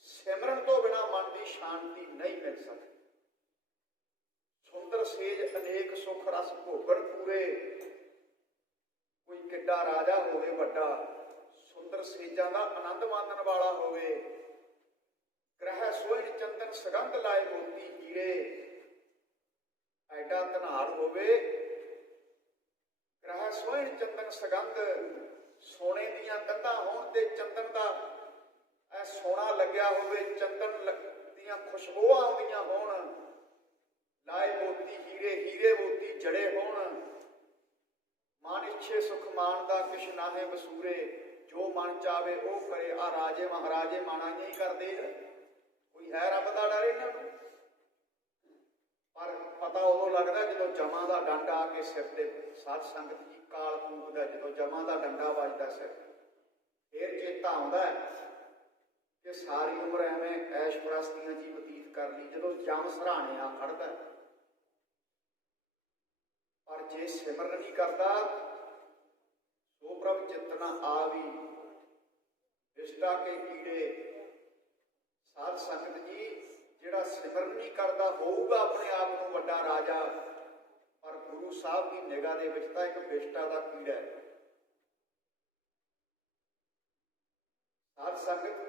ਸਿਮਰਨ ਤੋਂ ਬਿਨਾਂ ਮਨ ਦੀ ਸ਼ਾਂਤੀ ਨਹੀਂ ਮਿਲ ਸਕਦੀ। ਸੁੰਦਰ ਸੇਜ ਅਨੇਕ ਸੁਖ ਰਸ ਭੋਗਣ ਪੂਰੇ। ਕੋਈ ਕਿੱਡਾ ਰਾਜਾ ਹੋਵੇ ਵੱਡਾ, ਸੁੰਦਰ ਸੇਜਾਂ ਦਾ ਆਨੰਦ ਮਾਣਨ ਵਾਲਾ ਹੋਵੇ। ਗ੍ਰਹਿ ਸੋਹਣ ਚੰਦਨ ਸੁਗੰਧ ਲਾਏ ਮੋਤੀ ਹੀਰੇ। ਐਡਾ ਧਨਾੜ ਹੋਵੇ। ਗ੍ਰਹਿ ਸੋਹਣ ਚੰਦਨ ਸੁਗੰਧ, ਸੋਨੇ ਦੀਆਂ ਕੰਧਾਂ ਹੋਣ ਤੇ ਚੰਦਨ ਦਾ ਐ ਸੋਨਾ ਲੱਗਿਆ ਹੋਵੇ, ਚੰਦਨ ਦੀਆਂ ਖੁਸ਼ਬੂਆਂ ਆਉਂਦੀਆਂ ਹੋਣ। ਲਾਏ ਮੋਤੀ ਹੀਰੇ, ਹੀਰੇ ਮੋਤੀ ਜੜੇ ਹੋਣ। ਮਨ ਇੱਛੇ ਸੁਖ ਮਾਨ ਦਾ ਕਿਛ ਨਾਹੇ ਵਸੂਰੇ। ਜੋ ਮਨ ਚਾਵੇ ਉਹ ਕਰੇ। ਆ ਰਾਜੇ ਮਹਾਰਾਜੇ ਮਾਣਾ ਨਹੀਂ ਕਰਦੇ। ਕੋਈ ਹੈ ਰੱਬ ਦਾ ਡਰ ਇਹਨਾਂ ਨੂੰ? ਪਰ ਪਤਾ ਉਦੋਂ ਲੱਗਦਾ ਜਦੋਂ ਜਮਾਂ ਦਾ ਡੰਡ ਆ ਕੇ ਸਿਰ ਤੇ। ਸਾਧ ਸੰਗਤ ਜੀ, ਕਾਲ ਕੂਕ ਦਾ ਜਦੋਂ ਜਮਾਂ ਦਾ ਡੰਡਾ ਵੱਜਦਾ ਸਿਰ, ਫੇਰ ਚੇਤਾ ਆਉਂਦਾ ਕਿ ਸਾਰੀ ਉਮਰ ਐਵੇਂ ਐਸ਼ ਪ੍ਰਸਤੀਆਂ ਜੀ ਬਤੀਤ ਕਰ ਲਈ। ਜਦੋਂ ਜਮ ਸਰਾਣੇ ਆ ਖੜਦਾ, ਪਰ ਜੇ ਸਿਮਰਨ ਨਹੀਂ ਕਰਦਾ, ਸੋ ਪ੍ਰਭ ਚਿਤਨਾ ਆਵੀ ਵਿਸ਼ਟਾ ਕੇ ਕੀੜੇ। ਸਾਧ ਸੰਗਤ ਜੀ, ਜਿਹੜਾ ਸਿਮਰਨ ਨਹੀਂ ਕਰਦਾ ਹੋਊਗਾ ਆਪਣੇ ਆਪ ਨੂੰ ਵੱਡਾ ਰਾਜਾ, ਪਰ ਗੁਰੂ ਸਾਹਿਬ ਦੀ ਨਿਗਾਹ ਦੇ ਵਿੱਚ ਤਾਂ ਇੱਕ ਵਿਸ਼ਟਾ ਦਾ ਕੀੜਾ ਹੈ। ਸਾਧ ਸੰਗਤ,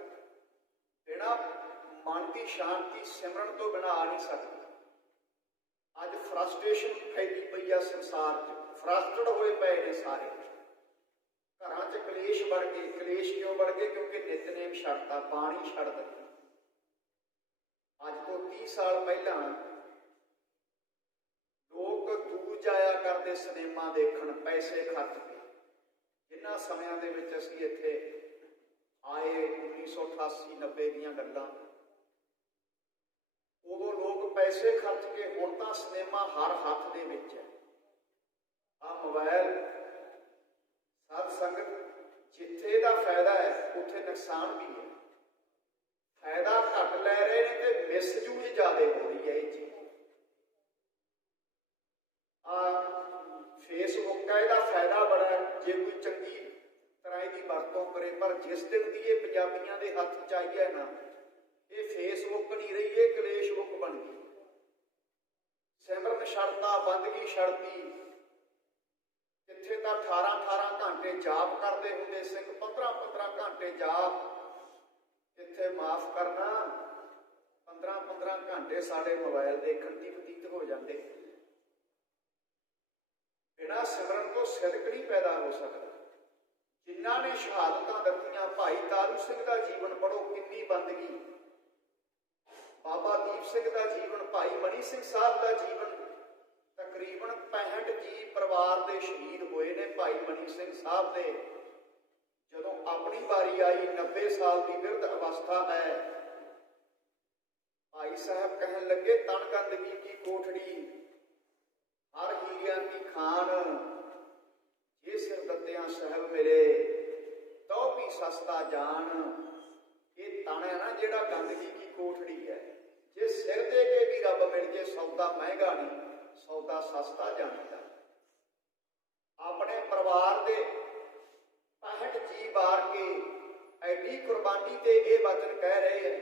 ਬਿਨਾਂ ਮਨ ਦੀ ਸ਼ਾਂਤੀ ਸਿਮਰਨ ਤੋਂ ਬਿਨਾਂ ਆ ਨਹੀਂ ਸਕਦੀ। ਅੱਜ ਫਰਸਟ੍ਰੇਸ਼ਨ ਫੈਲੀ ਪਈ ਆ ਸੰਸਾਰ 'ਚ। ਫਰਸਟਡ ਹੋਏ ਪਏ ਨੇ ਸਾਰੇ। ਘਰਾਂ 'ਚ ਕਲੇਸ਼ ਵੜ ਗਏ। ਕਲੇਸ਼ ਕਿਉਂ ਵੜ ਗਏ? ਕਿਉਂਕਿ ਨਿਤਨੇਮ ਛੱਡਤਾ, ਬਾਣੀ ਛੱਡ ਦਿੱਤੀ। ਅੱਜ ਤੋਂ 30 ਸਾਲ ਪਹਿਲਾਂ ਲੋਕ ਦੂਰ ਜਾਇਆ ਕਰਦੇ ਸਿਨੇਮਾ ਦੇਖਣ ਪੈਸੇ ਖਰਚ ਕੇ। ਜਿਨ੍ਹਾਂ ਸਮਿਆਂ ਦੇ ਵਿੱਚ ਅਸੀਂ ਇੱਥੇ ਆਏ, 1988-90 ਦੀਆਂ ਗੱਲਾਂ, ਉਦੋਂ ਲੋਕ ਪੈਸੇ ਖਰਚ ਕੇ, ਹੁਣ ਤਾਂ ਸਿਨੇਮਾ ਹਰ ਹੱਥ ਦੇ ਵਿੱਚ ਹੈ। ਆਹ ਮੋਬਾਈਲ, ਸਾਧ ਸੰਗਤ, ਜਿੱਥੇ ਇਹਦਾ ਫਾਇਦਾ ਹੈ ਉੱਥੇ ਨੁਕਸਾਨ ਵੀ ਹੈ। ਫਾਇਦਾ ਘੱਟ ਲੈ ਰਹੇ ਨੇ ਤੇ ਮਿਸਯੂਜ ਜ਼ਿਆਦਾ ਹੋ ਰਹੀ ਹੈ ਇਹ ਚੀਜ਼। ਫੇਸਬੁੱਕ ਹੈ, ਇਹਦਾ ਫਾਇਦਾ ਬੜਾ ਹੈ ਜੇ ਕੋਈ ਚੰਗੀ ਤਰ੍ਹਾਂ ਇਹਦੀ ਵਰਤੋਂ ਕਰੇ। ਪਰ ਜਿਸ ਦਿਨ ਦੀ ਇਹ ਪੰਜਾਬੀਆਂ ਦੇ ਹੱਥ 'ਚ ਆਈ ਹੈ ਨਾ, ਇਹ ਫੇਸਬੁੱਕ ਨਹੀਂ ਰਹੀ, ਇਹ ਕਲੇਸ਼ ਬੁੱਕ ਬਣ ਗਈ। ਸਿਮਰਨ ਛੱਡਤਾ, ਬੰਦਗੀ ਛੱਡਤੀ। ਜਿੱਥੇ ਤਾਂ 18-18 ਘੰਟੇ ਜਾਪ ਕਰਦੇ ਹੁੰਦੇ ਸਿੰਘ, 15-15 ਘੰਟੇ ਜਾਪ, ਇੱਥੇ ਮਾਫ ਕਰਨਾ 15-15 ਘੰਟੇ ਸਾਡੇ ਮੋਬਾਈਲ ਦੇਖਣ ਦੀ ਬਤੀਤ ਹੋ ਜਾਂਦੇ। ਬਿਨਾਂ ਸਿਮਰਨ ਤੋਂ ਸਿਦਕ ਨਹੀਂ ਪੈਦਾ ਹੋ ਸਕਦਾ। ਜਿਨ੍ਹਾਂ ਨੇ ਸ਼ਹਾਦਤਾਂ ਦਿੱਤੀਆਂ, ਭਾਈ ਤਾਰੂ ਸਿੰਘ ਦਾ ਜੀਵਨ ਪੜ੍ਹੋ, ਕਿੰਨੀ ਬੰਦਗੀ। ਬਾਬਾ ਦੀਪ ਸਿੰਘ ਦਾ ਜੀਵਨ, ਭਾਈ ਮਨੀ ਸਿੰਘ ਸਾਹਿਬ ਦਾ ਜੀਵਨ, ਤਕਰੀਬਨ 65 ਜੀ ਪਰਿਵਾਰ ਦੇ ਸ਼ਹੀਦ ਹੋਏ ਨੇ ਭਾਈ ਮਨੀ ਸਿੰਘ ਸਾਹਿਬ ਦੇ। ਜਦੋਂ ਆਪਣੀ ਵਾਰੀ ਆਈ, 90 ਸਾਲ ਦੀ ਬਿਰਧ ਅਵਸਥਾ ਹੈ, ਭਾਈ ਸਾਹਿਬ ਕਹਿਣ ਲੱਗੇ, ਤਨ ਗੰਦਗੀ ਕੀ ਕੋਠੜੀ, ਖਾਨ, ਜੇ ਸਿਰ ਦਿੱਤਿਆਂ ਸਾਹਿਬ ਮਿਲੇ ਤਉ ਵੀ ਸਸਤਾ ਜਾਨ। ਇਹ ਤਣ ਹੈ ਨਾ ਜਿਹੜਾ ਗੰਦਗੀ ਕੀ ਕੋਠੜੀ ਹੈ, ਜੇ ਸਿਰ ਦੇ ਕੇ ਵੀ ਰੱਬ ਮਿਲ ਜੇ ਸੌਦਾ ਮਹਿੰਗਾ ਨਹੀਂ, ਸੌਦਾ ਸਸਤਾ ਜਾਣਦਾ। ਆਪਣੇ ਪਰਿਵਾਰ ਦੇ 65 ਜੀ ਵਾਰ ਕੇ ਐਡੀ ਕੁਰਬਾਨੀ ਤੇ ਇਹ ਵਚਨ ਕਹਿ ਰਹੇ ਹੈ।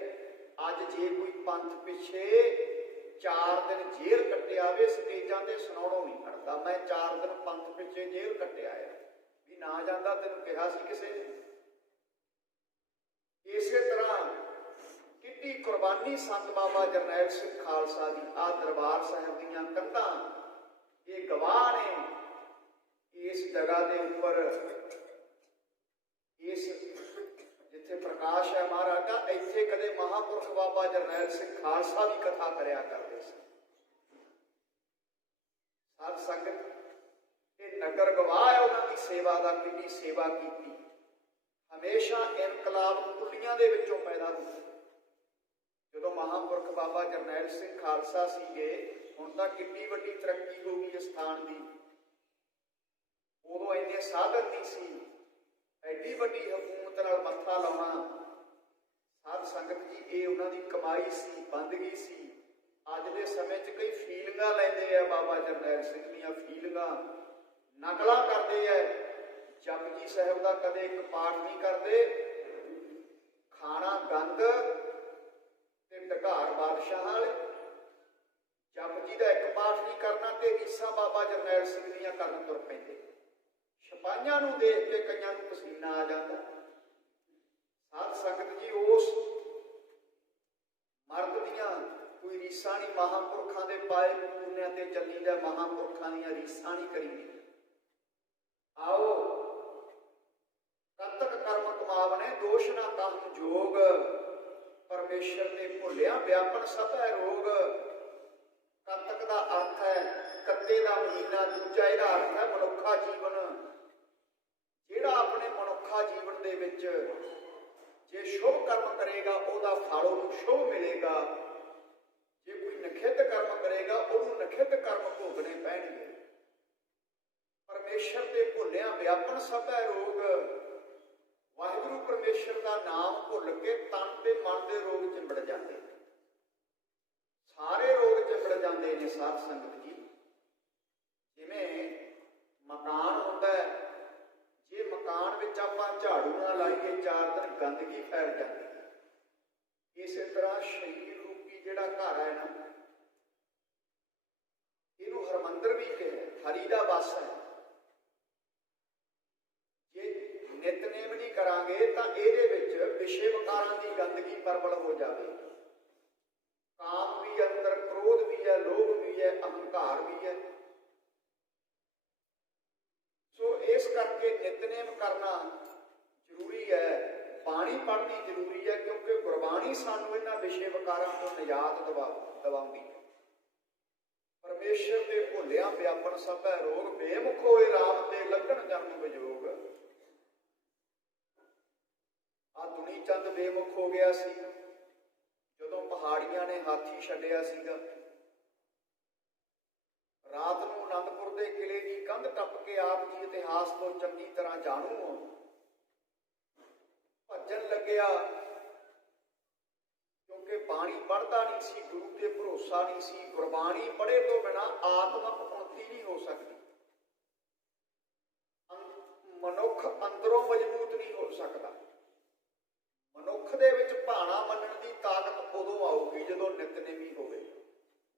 ਅੱਜ ਜੇ ਕੋਈ ਪੰਥ ਪਿੱਛੇ 4 ਦਿਨ ਜੇਲ੍ਹ ਕੱਟਿਆ ਵੇ, ਸਟੇਜਾਂ ਤੇ ਸੁਣਾਉਣੋਂ ਨਹੀਂ ਹਟਦਾ, ਮੈਂ 4 ਦਿਨ ਪੰਥ ਪਿੱਛੇ ਜੇਲ੍ਹ ਕੱਟਿਆ ਆ, ਵੀ ਨਾ ਜਾਂਦਾ ਤੈਨੂੰ ਕਿਹਾ ਸੀ ਕਿਸੇ ਨੇ। ਇਸੇ ਤਰ੍ਹਾਂ ਕਿੱਡੀ ਕੁਰਬਾਨੀ ਸੰਤ ਬਾਬਾ ਜਰਨੈਲ ਸਿੰਘ ਖਾਲਸਾ ਦੀ। ਆ ਦਰਬਾਰ ਸਾਹਿਬ ਦੀਆਂ ਕੰਧਾਂ ਇਹ ਗਵਾਹ ਨੇ। ਇਸ ਜਗ੍ਹਾ ਦੇ ਉੱਪਰ ਇਸ ਜਿੱਥੇ ਪ੍ਰਕਾਸ਼ ਹੈ ਮਹਾਰਾਜ ਦਾ, ਇੱਥੇ ਕਦੇ ਮਹਾਂਪੁਰਖ ਬਾਬਾ ਜਰਨੈਲ ਸਿੰਘ ਖਾਲਸਾ ਦੀ ਕਥਾ ਕਰਿਆ ਕਰਦੇ ਸੀ। ਸਾਧ ਸੰਗਤ ਇਹ ਨਗਰ ਗਵਾਹ ਹੈ ਉਹਨਾਂ ਦੀ ਸੇਵਾ ਦਾ, ਕਿੰਨੀ ਸੇਵਾ ਕੀਤੀ। ਹਮੇਸ਼ਾ ਇਨਕਲਾਬ ਕੁੱਲੀਆਂ ਦੇ ਵਿੱਚੋਂ ਪੈਦਾ ਹੁੰਦੇ। ਜਦੋਂ ਮਹਾਂਪੁਰਖ ਬਾਬਾ ਜਰਨੈਲ ਸਿੰਘ ਖਾਲਸਾ ਸੀਗੇ, ਹੁਣ ਤਾਂ ਕਿੰਨੀ ਵੱਡੀ ਤਰੱਕੀ ਹੋ ਗਈ ਇਸ ਸਥਾਨ ਦੀ, ਉਦੋਂ ਇੰਨੇ ਸਾਧਨ ਨਹੀਂ ਸੀ। ਐਡੀ ਵੱਡੀ ਹਕੂਮਤ ਨਾਲ ਮੱਥਾ ਲਾਉਣਾ, ਸਾਧ ਸੰਗਤ ਜੀ ਇਹ ਉਹਨਾਂ ਦੀ ਕਮਾਈ ਸੀ, ਬੰਦਗੀ ਸੀ। ਅੱਜ ਦੇ ਸਮੇਂ 'ਚ ਕਈ ਫੀਲਿੰਗਾਂ ਲੈਂਦੇ ਆ, ਬਾਬਾ ਜਰਨੈਲ ਸਿੰਘ ਦੀਆਂ ਫੀਲਿੰਗਾਂ ਨਕਲਾਂ ਕਰਦੇ ਆ। ਜਪਜੀ ਸਾਹਿਬ ਦਾ ਕਦੇ ਇੱਕ ਪਾਠ ਨਹੀਂ ਕਰਦੇ, ਖਾਣਾ ਗੰਦ ਤੇ ਢਗਾਰ ਬਾਦਸ਼ਾਹ ਵਾਲੇ। ਜਪਜੀ ਦਾ ਇੱਕ ਪਾਠ ਨਹੀਂ ਕਰਨਾ ਤੇ ਰੀਸਾਂ ਬਾਬਾ ਜਰਨੈਲ ਸਿੰਘ ਦੀਆਂ ਕਰਨ ਤੁਰ ਪੈਂਦੇ। ਸਿਪਾਹੀਆਂ ਨੂੰ ਦੇਖ ਕੇ ਕਈਆਂ ਨੂੰ ਪਸੀਨਾ ਆ ਜਾਂਦਾ। ਸਾਧ ਸੰਗਤ ਜੀ ਉਸ ਮਰਦ ਦੀਆਂ ਕੋਈ ਰੀਸਾਂ ਨਹੀਂ, ਮਹਾਂਪੁਰਖਾਂ ਦੇ ਪਾਏ ਪੂਰਨਿਆਂ ਤੇ ਚੱਲੀ ਦਾ, ਮਹਾਂਪੁਰਖਾਂ ਦੀਆਂ ਰੀਸਾਂ ਨਹੀਂ ਕਰੀਦੀ। ਆਓ ਕਤਕ ਕਰਮ ਕਮਾਵਨੇ ਦੋਸ਼ ਨਾ ਕੰਮ ਜੋਗ, ਪਰਮੇਸ਼ਰ ਤੇ ਭੁੱਲਿਆ ਵਿਆਪਨ ਸਭੈ ਰੋਗ। ਕਤਕ ਦਾ ਅਰਥ ਹੈ ਕੱਤੇ ਦਾ ਮਹੀਨਾ, ਦੂਜਾ ਇਹਦਾ ਅਰਥ ਹੈ ਮਨੁੱਖਾ ਜੀਵਨ। ਜਿਹੜਾ ਆਪਣੇ ਮਨੁੱਖਾ ਜੀਵਨ ਦੇ ਵਿੱਚ ਜੇ ਸ਼ੁਭ ਕਰਮ ਕਰੇਗਾ ਉਹਦਾ ਫਲ ਉਹਨੂੰ ਸ਼ੁਭ ਮਿਲੇਗਾ, ਜੇ ਕੋਈ ਨਖਿੱਧ ਕਰਮ ਕਰੇਗਾ ਉਹਨੂੰ ਨਖਿੱਧ ਕਰਮ ਭੋਗਣੇ ਪੈਣਗੇ। ਪਰਮੇਸ਼ਰ ਤੇ ਭੁੱਲਿਆ ਵਿਆਪਨ ਸਭੈ ਰੋਗ। ਵਾਹਿਗੁਰੂ ਪਰਮੇਸ਼ਰ ਦਾ ਨਾਮ ਭੁੱਲ ਕੇ ਤਨ ਤੇ ਮਨ ਦੇ ਰੋਗ ਚਿੰਬੜ ਜਾਂਦੇ, ਸਾਰੇ ਰੋਗ ਚਿੰਬੜ ਜਾਂਦੇ ਨੇ। ਸਾਧ ਸੰਗਤ ਜੀ ਜਿਵੇਂ ਮਕਾਨ ਹੁੰਦਾ ਹੈ, ਜੇ ਮਕਾਨ ਵਿੱਚ ਆਪਾਂ ਝਾੜੂ ਨਾ ਲਾਈਏ 4 ਦਿਨ ਗੰਦਗੀ ਫੈਲ ਜਾਂਦੀ ਹੈ। ਇਸੇ ਤਰ੍ਹਾਂ ਸਰੀਰ ਰੂਪੀ ਜਿਹੜਾ ਘਰ ਹੈ ਨਾ, ਇਹਨੂੰ ਹਰਮੰਦਰ ਵੀ ਕਿਹਾ, ਹਰੀ ਦਾ ਵਸ ਹੈ। ਜੇ ਨਿਤਨੇਮ ਨਹੀਂ ਕਰਾਂਗੇ ਤਾਂ ਇਹਦੇ ਵਿੱਚ ਵਿਸ਼ੇ ਵਿਕਾਰਾਂ ਦੀ ਗੰਦਗੀ ਪ੍ਰਬਲ ਹੋ ਜਾਵੇ। ਕਾਮ ਵੀ ਅੰਦਰ, ਕ੍ਰੋਧ ਵੀ ਹੈ, ਲੋਭ ਵੀ ਹੈ, ਅਹੰਕਾਰ ਵੀ ਹੈ। ਸੋ ਇਸ ਕਰਕੇ ਨਿਤਨੇਮ ਕਰਨਾ ਜ਼ਰੂਰੀ ਹੈ, ਬਾਣੀ ਪੜ੍ਹਨੀ ਜ਼ਰੂਰੀ ਹੈ, ਕਿਉਂਕਿ ਗੁਰਬਾਣੀ ਸਾਨੂੰ ਇਹਨਾਂ ਵਿਸ਼ੇ ਵਿਕਾਰਾਂ ਤੋਂ ਨਿਜਾਤ ਦਿਵਾਉਂਦੀ ਹੈ। ਪਰਮੇਸ਼ਰ ਦੇ ਭੁੱਲਿਆ ਵਿਆਪਨ ਸਭੈ ਰੋਗ, ਬੇਮੁਖ ਹੋਏ ਰਾਮ ਤੇ ਲੱਗਣ ਜਨਮ ਵਿਜੋਗ। ਆ ਦੁਨੀ ਚੰਦ ਬੇਮੁਖ ਹੋ ਗਿਆ ਸੀ ਜਦੋਂ ਪਹਾੜੀਆਂ ਨੇ ਹਾਥੀ ਛੱਡਿਆ ਸੀਗਾ। ਰਾਤ ਨੂੰ ਅਨੰਦਪੁਰ ਦੇ ਕਿਲੇ ਦੀ ਕੰਧ ਟੱਪ ਕੇ ਆਪ ਜੀ ਇਤਿਹਾਸ ਤੋਂ ਚੰਗੀ ਤਰ੍ਹਾਂ ਜਾਣੂ ਹੋ, ਭੱਜਣ ਲੱਗਿਆ ਕਿਉਂਕਿ ਬਾਣੀ ਪੜ੍ਹਦਾ ਨਹੀਂ ਸੀ, ਗੁਰੂ ਤੇ ਭਰੋਸਾ ਨਹੀਂ ਸੀ। ਗੁਰਬਾਣੀ ਪੜ੍ਹੇ ਤੋਂ ਬਿਨਾਂ ਆਤਮਕ ਉન્નਤੀ ਨਹੀਂ ਹੋ ਸਕਦੀ। ਮਨੁੱਖ ਅੰਦਰੋਂ ਮਜ਼ਬੂਤ ਨਹੀਂ ਹੋ ਸਕਦਾ। ਮਨੁੱਖ ਦੇ ਵਿੱਚ ਭਾਣਾ ਮੰਨਣ ਦੀ ਤਾਕਤ ਉਦੋਂ ਆਊਗੀ ਜਦੋਂ ਨਿਤਨੇਮੀ ਹੋਵੇ।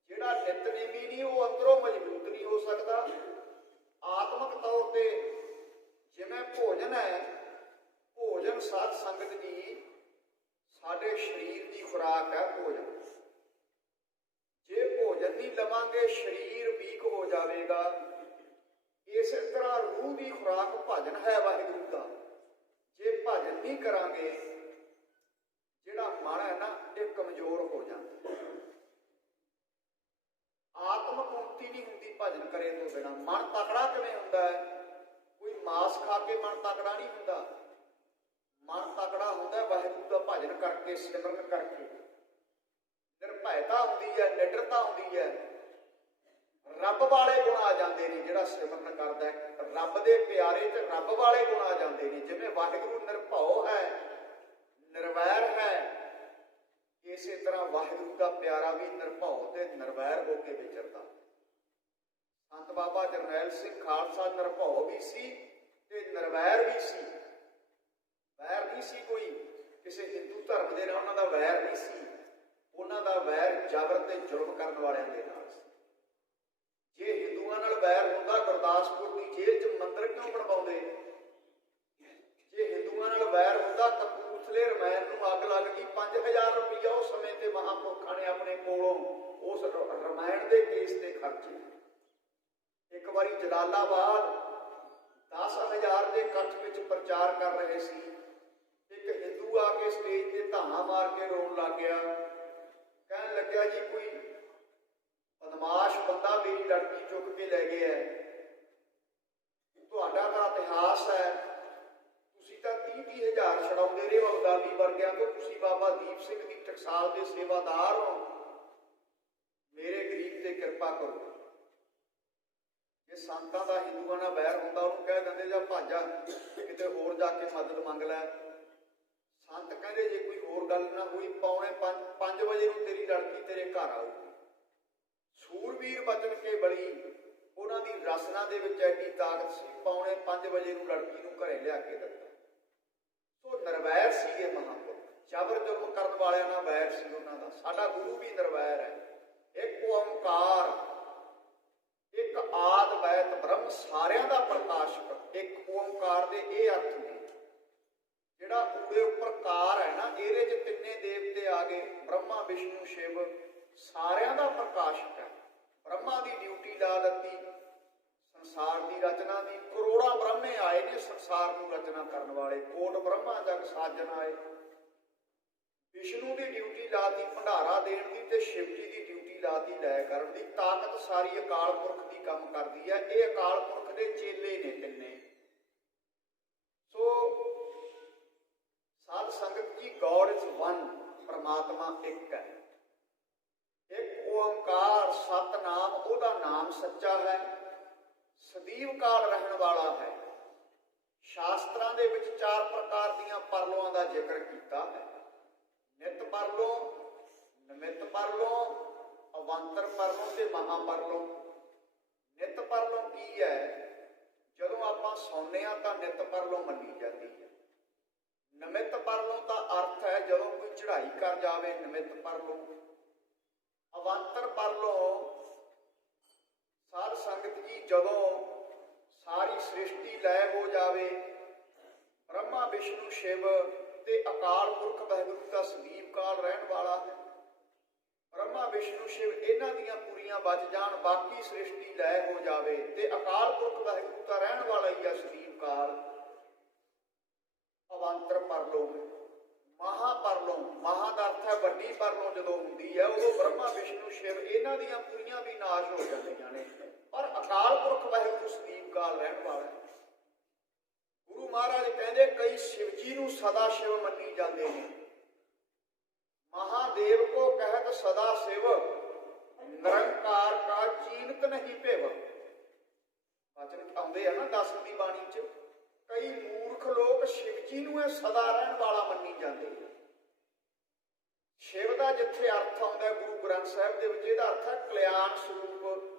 ਜਿਹੜਾ ਨਿਤਨੇਮੀ ਨਹੀਂ ਉਹ ਅੰਦਰੋਂ ਮਜ਼ਬੂਤ ਨਹੀਂ ਹੋ ਸਕਦਾ। ਆਤਮਕ ਤੌਰ ਤੇ ਜਿਵੇਂ ਭੋਜਨ ਹੈ, ਭੋਜਨ ਸਾਧ ਸੰਗਤ ਜੀ ਸਾਡੇ ਸਰੀਰ ਦੀ ਖੁਰਾਕ ਹੈ ਭੋਜਨ। ਜੇ ਭੋਜਨ ਨਹੀਂ ਲਵਾਂਗੇ ਸਰੀਰ ਵੀਕ ਹੋ ਜਾਵੇਗਾ। ਇਸੇ ਤਰ੍ਹਾਂ ਰੂਹ ਦੀ ਖੁਰਾਕ ਭਜਨ ਹੈ ਵਾਹਿਗੁਰੂ ਦਾ। ਜੇ ਭਜਨ ਨਹੀਂ ਕਰਾਂਗੇ ਜਿਹੜਾ ਮਨ ਹੈ ਨਾ ਇਹ ਕਮਜ਼ੋਰ ਹੋ ਜਾਂਦਾ। ਆਤਮਕ ਉન્નਤੀ ਨਹੀਂ ਹੁੰਦੀ ਭਜਨ ਕਰੇ ਤੋਂ ਬਿਨਾਂ। ਮਨ ਤਕੜਾ ਕਿਵੇਂ ਹੁੰਦਾ ਹੈ? ਕੋਈ ਮਾਸ ਖਾ ਕੇ ਮਨ ਤਕੜਾ ਨਹੀਂ ਹੁੰਦਾ। ਮਨ ਤਕੜਾ ਹੁੰਦਾ ਵਾਹਿਗੁਰੂ ਦਾ ਭਜਨ ਕਰਕੇ, ਸਿਮਰਨ ਕਰਕੇ। ਨਿਰਭੈਤਾ ਹੁੰਦੀ ਹੈ, ਨਿਡਰਤਾ ਹੁੰਦੀ ਹੈ, ਰੱਬ ਵਾਲੇ ਗੁਣ ਆ ਜਾਂਦੇ ਨੇ। ਜਿਹੜਾ ਸਿਮਰਨ ਕਰਦਾ ਰੱਬ ਦੇ ਪਿਆਰੇ ਤੇ ਰੱਬ ਵਾਲੇ ਗੁਣ ਆ ਜਾਂਦੇ ਨੇ। ਜਿਵੇਂ ਵਾਹਿਗੁਰੂ ਨਿਰਭਉ ਹੈ, ਨਿਰਵੈਰ ਹੈ, ਇਸੇ ਤਰ੍ਹਾਂ ਵਾਹਿਗੁਰੂ ਦਾ ਪਿਆਰਾ ਵੀ ਨਿਰਭਉ ਤੇ ਨਿਰਵੈਰ ਹੋ ਕੇ ਵਿਚਰਦਾ। ਸੰਤ ਬਾਬਾ ਜਰਨੈਲ ਸਿੰਘ ਖਾਲਸਾ ਨਿਰਭਉ ਵੀ ਸੀ ਤੇ ਨਿਰਵੈਰ ਵੀ ਸੀ। ਵੈਰ ਨਹੀਂ ਸੀ ਕੋਈ, ਕਿਸੇ ਹਿੰਦੂ ਧਰਮ ਦੇ ਨਾਲ ਉਹਨਾਂ ਦਾ ਵੈਰ ਨਹੀਂ ਸੀ। ਉਹਨਾਂ ਦਾ ਵੈਰ ਜ਼ਬਰ ਤੇ ਜ਼ੁਲਮ ਕਰਨ ਵਾਲਿਆਂ ਦੇ ਨਾਲ ਸੀ। ਜੇ ਹਿੰਦੂਆਂ ਨਾਲ ਵੈਰ ਹੁੰਦਾ ਗੁਰਦਾਸਪੁਰ ਦੀ ਜੇਲ੍ਹ 'ਚ ਮੰਦਿਰ ਕਿਉਂ ਬਣਵਾਉਂਦੇ? ਜੇ ਹਿੰਦੂਆਂ ਨਾਲ ਵੈਰ ਹੁੰਦਾ ਕਪੂਰਥਲੇ ਰਮਾਇਣ ਨੂੰ ਅੱਗ ਲੱਗ ਗਈ, 5000 ਰੁਪਈਆ ਉਸ ਸਮੇਂ ਤੇ ਮਹਾਂਪੁਰਖਾਂ ਨੇ ਆਪਣੇ ਕੋਲੋਂ ਉਸ ਰਮਾਇਣ ਦੇ ਕੇਸ ਤੇ ਖਰਚੇ। ਇੱਕ ਵਾਰੀ ਜਲਾਲਾਬਾਦ 10,000 ਦੇ ਇਕੱਠ ਵਿੱਚ ਪ੍ਰਚਾਰ ਕਰ ਰਹੇ ਸੀ। ਇੱਕ ਹਿੰਦੂ ਆ ਕੇ ਸਟੇਜ ਤੇ ਧਾਹਾਂ ਮਾਰ ਕੇ ਰੋਣ ਲੱਗ ਗਿਆ। ਕਹਿਣ ਲੱਗਿਆ ਜੀ ਕੋਈ ਬਦਮਾਸ਼ ਬੰਦਾ ਮੇਰੀ ਲੜਕੀ ਚੁੱਕ ਕੇ ਲੈ ਗਿਆ, ਤੁਹਾਡਾ ਤਾਂ ਇਤਿਹਾਸ ਹੈ, ਤੁਸੀਂ ਤਾਂ 30,000 ਛਡਾਉਂਦੇ ਰਹੇ ਅਬਦਾਲੀ ਵਰਗਿਆਂ ਤੋਂ, ਤੁਸੀਂ ਬਾਬਾ ਦੀਪ ਸਿੰਘ ਦੀ ਟਕਸਾਲ ਦੇ ਸੇਵਾਦਾਰ ਹੋ, ਮੇਰੇ ਗਰੀਬ ਤੇ ਕਿਰਪਾ ਕਰੋ। ਜੇ ਸੰਤਾਂ ਦਾ ਹਿੰਦੂਆਂ ਨਾਲ ਵੈਰ ਹੁੰਦਾ ਉਹਨੂੰ ਕਹਿ ਦਿੰਦੇ ਜਾਂ ਭਾਜਾ ਕਿਤੇ ਹੋਰ ਜਾ ਕੇ ਮਦਦ ਮੰਗ ਲੈ। ਸੰਤ ਕਹਿੰਦੇ ਜੇ ਕੋਈ ਹੋਰ ਗੱਲ ਨਾ ਹੋਈ, 4:45 ਵਜੇ ਨੂੰ ਤੇਰੀ ਲੜਕੀ ਤੇਰੇ ਘਰ ਆਊਗੀ। ਸੂਰਬੀਰ ਬਚਨ ਕੇ ਬੜੀ, ਉਹਨਾਂ ਦੀ ਰਸਨਾ ਦੇ ਵਿੱਚ ਐਡੀ ਤਾਕਤ ਸੀ, 4:45 ਵਜੇ ਨੂੰ ਲੜਕੀ ਨੂੰ ਘਰੇ ਲਿਆ ਕੇ ਦਿੱਤਾ। ਸੋ ਨਿਰਵੈਰ ਸੀਗੇ ਮਹਾਂਪੁਰਖ, ਜ਼ਬਰ ਜ਼ੁਲਮ ਕਰਨ ਵਾਲਿਆਂ ਨਾਲ ਵੈਰ ਸੀ ਉਹਨਾਂ ਦਾ। ਸਾਡਾ ਗੁਰੂ ਵੀ ਨਿਰਵੈਰ ਹੈ। ਇੱਕ ਓੰਕਾਰ, ਇੱਕ ਆਦਿ ਵੈਤ ਬ੍ਰਹਮ, ਸਾਰਿਆਂ ਦਾ ਪ੍ਰਕਾਸ਼ਕ। ਇੱਕ ਓੰਕਾਰ ਦੇ ਇਹ ਅਰਥ ਨੇ, ਜਿਹੜਾ ਊੜੇ ਉੱਪਰ ਕਾਰ ਹੈ ਨਾ, ਇਹਦੇ 'ਚ ਤਿੰਨੇ ਦੇਵਤੇ ਆ ਗਏ, ਬ੍ਰਹਮਾ ਵਿਸ਼ਨੂੰ ਸ਼ਿਵ, ਸਾਰਿਆਂ ਦਾ ਪ੍ਰਕਾਸ਼ਕ ਹੈ। ਬ੍ਰਹਮਾ ਦੀ ਡਿਊਟੀ ਲਾ ਦਿੱਤੀ ਸੰਸਾਰ ਦੀ ਰਚਨਾ ਦੀ। ਕਰੋੜਾਂ ਬ੍ਰਹਮੇ ਆਏ ਨੇ ਸੰਸਾਰ ਨੂੰ ਰਚਨਾ ਕਰਨ ਵਾਲੇ, ਕੋਟ ਬ੍ਰਹਮਾ ਜਗ ਸਾਜਨ ਆਏ। ਵਿਸ਼ਨੂੰ ਦੀ ਡਿਊਟੀ ਲਾਤੀ ਭੰਡਾਰਾ ਦੇਣ ਦੀ, ਤੇ ਸ਼ਿਵ ਜੀ ਦੀ ਡਿਊਟੀ ਲਾਤੀ ਲੈ ਕਰਨ ਦੀ। ਤਾਕਤ ਸਾਰੀ ਅਕਾਲ ਪੁਰਖ ਦੀ ਕੰਮ ਕਰਦੀ ਹੈ। ਇਹ ਅਕਾਲ ਪੁਰਖ ਦੇ ਚੇਲੇ ਨੇ ਤਿੰਨੇ। ਸੋ ਸਾਧ ਸੰਗਤ ਜੀ, ਗੋਡ ਇਜ਼ ਵਨ, ਪਰਮਾਤਮਾ ਇੱਕ ਹੈ। ਇੱਕ ਓੰਕਾਰ ਸਤਨਾਮ, ਉਹਦਾ ਨਾਮ ਸੱਚਾ ਹੈ, ਸਦੀਵ ਕਾਲ ਰਹਿਣ ਵਾਲਾ ਹੈ। ਸ਼ਾਸਤਰਾਂ ਦੇ ਵਿੱਚ 4 ਪ੍ਰਕਾਰ ਦੀਆਂ ਪਰਲੋਆਂ ਦਾ ਜ਼ਿਕਰ ਕੀਤਾ ਹੈ। ਨਿਤ ਪਰਲੋ, ਨਿਮਿਤ ਪਰਲੋ, ਅਵੰਤਰ ਪਰਲੋ ਤੇ ਮਹਾਪਰਲੋ। ਨਿਤ ਪਰਲੋ ਕੀ ਹੈ? ਜਦੋਂ ਆਪਾਂ ਸੌਂਦੇ ਹਾਂ ਤਾਂ ਨਿਤ ਪਰਲੋ ਮੰਨੀ ਜਾਂਦੀ ਹੈ। ਨਿਮਿਤ ਪਰਲੋ ਦਾ ਅਰਥ ਹੈ ਜਦੋਂ ਕੋਈ ਚੜ੍ਹਾਈ ਕਰ ਜਾਵੇ, ਨਿਮਿਤ ਪਰਲੋ। ਅਵੰਤਰ ਪਰਲੋ ਸਾਧ ਸੰਗਤ ਜੀ, ਜਦੋਂ ਸਾਰੀ ਸ੍ਰਿਸ਼ਟੀ ਲੈ ਹੋ ਜਾਵੇ, ਬ੍ਰਹਮਾ ਵਿਸ਼ਨੂੰ ਸ਼ਿਵ ਤੇ ਅਕਾਲ ਪੁਰਖ ਵਾਹਿਗੁਰੂ ਦਾ ਸਦੀਵ ਕਾਲ ਰਹਿਣ ਵਾਲਾ ਹੈ। ਬ੍ਰਹਮਾ ਵਿਸ਼ਨੂੰ ਸ਼ਿਵ ਇਹਨਾਂ ਦੀਆਂ ਪੁਰੀਆਂ ਬਚ ਜਾਣ, ਬਾਕੀ ਸ੍ਰਿਸ਼ਟੀ ਲੈ ਹੋ ਜਾਵੇ, ਤੇ ਅਕਾਲ ਪੁਰਖ ਵਾਹਿਗੁਰੂ ਦਾ ਰਹਿਣ ਵਾਲਾ ਹੀ ਆ ਸਦੀਵ ਕਾਲ। ਅਵੰਤਰ ਪਰਲੋ। ਮਹਾਪਰਲੋ, ਮਹਾ ਦਾ ਅਰਥ ਹੈ ਵੱਡੀ ਪਰਲੋ ਜਦੋਂ ਹੁੰਦੀ ਹੈ, ਉਦੋਂ ਬ੍ਰਹਮਾ ਵਿਸ਼ਨੂੰ ਸ਼ਿਵ ਇਹਨਾਂ ਦੀਆਂ ਪੁਰੀਆਂ ਵੀ ਨਾਸ਼ ਹੋ ਜਾਂਦੀਆਂ ਨੇ, ਪਰ ਅਕਾਲ ਪੁਰਖ ਵਾਹਿਗੁਰੂ ਸਦੀਵ ਕਾਲ ਰਹਿਣ ਵਾਲਾ ਹੈ। ਗੁਰੂ ਮਹਾਰਾਜ ਕਹਿੰਦੇ ਕਈ ਸ਼ਿਵ ਜੀ ਨੂੰ ਸਦਾ ਸ਼ਿਵ ਮੰਨੀ ਜਾਂਦੇ ਨੇ। ਮਹਾਦੇਵ ਕੋ ਕਹਿਤ ਸਦਾ ਸ਼ਿਵ, ਨਿਰੰਕਾਰ ਕਾ ਚੀਨਤ ਨਹੀਂ ਭਿਵ। ਵਚਨ ਆਉਂਦੇ ਆ ਨਾ 10ਵੀਂ ਦੀ ਬਾਣੀ 'ਚ। ਕਈ ਮੂਰਖ ਲੋਕ ਸ਼ਿਵ ਜੀ ਨੂੰ ਇਹ ਸਦਾ ਰਹਿਣ ਵਾਲਾ ਮੰਨੀ ਜਾਂਦੇ। ਸ਼ਿਵ ਦਾ ਜਿੱਥੇ ਅਰਥ ਆਉਂਦਾ ਗੁਰੂ ਗ੍ਰੰਥ ਸਾਹਿਬ ਦੇ ਵਿੱਚ, ਇਹਦਾ ਅਰਥ ਹੈ ਕਲਿਆਣ ਸਰੂਪ।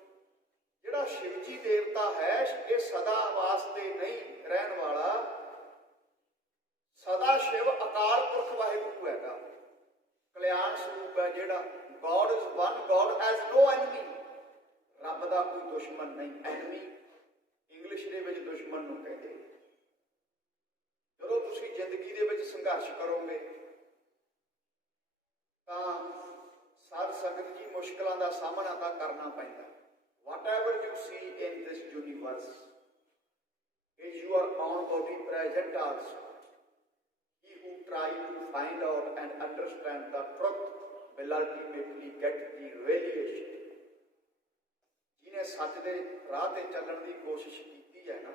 ਜਿਹੜਾ ਸ਼ਿਵ ਜੀ ਦੇਵਤਾ ਹੈ, ਇਹ ਸਦਾ ਵਾਸਤੇ ਨਹੀਂ ਰਹਿਣ ਵਾਲਾ। ਸਦਾ ਸ਼ਿਵ ਅਕਾਲ ਪੁਰਖ ਵਾਹਿਗੁਰੂ ਹੈਗਾ, ਕਲਿਆਣ ਸਰੂਪ ਹੈ ਜਿਹੜਾ। God is one, God has no enemy. ਰੱਬ ਦਾ ਕੋਈ ਦੁਸ਼ਮਣ ਨਹੀਂ। ਐਨਮੀ ਇੰਗਲਿਸ਼ ਦੇ ਵਿੱਚ ਦੁਸ਼ਮਣ ਨੂੰ ਕਹਿੰਦੇ। ਜਦੋਂ ਤੁਸੀਂ ਜ਼ਿੰਦਗੀ ਦੇ ਵਿੱਚ ਸੰਘਰਸ਼ ਕਰੋਗੇ ਤਾਂ ਸਾਧ ਸੰਗਤ ਜੀ ਮੁਸ਼ਕਲਾਂ ਦਾ ਸਾਹਮਣਾ ਤਾਂ ਕਰਨਾ ਪੈਂਦਾ। Whatever you see in this universe is your own body present also. He who tries to find out and understand the truth will ultimately get the revelation. ਜਿਹਨੇ ਸੱਚ ਦੇ ਰਾਹ ਤੇ ਚੱਲਣ ਦੀ ਕੋਸ਼ਿਸ਼ ਕੀਤੀ ਹੈ ਨਾ,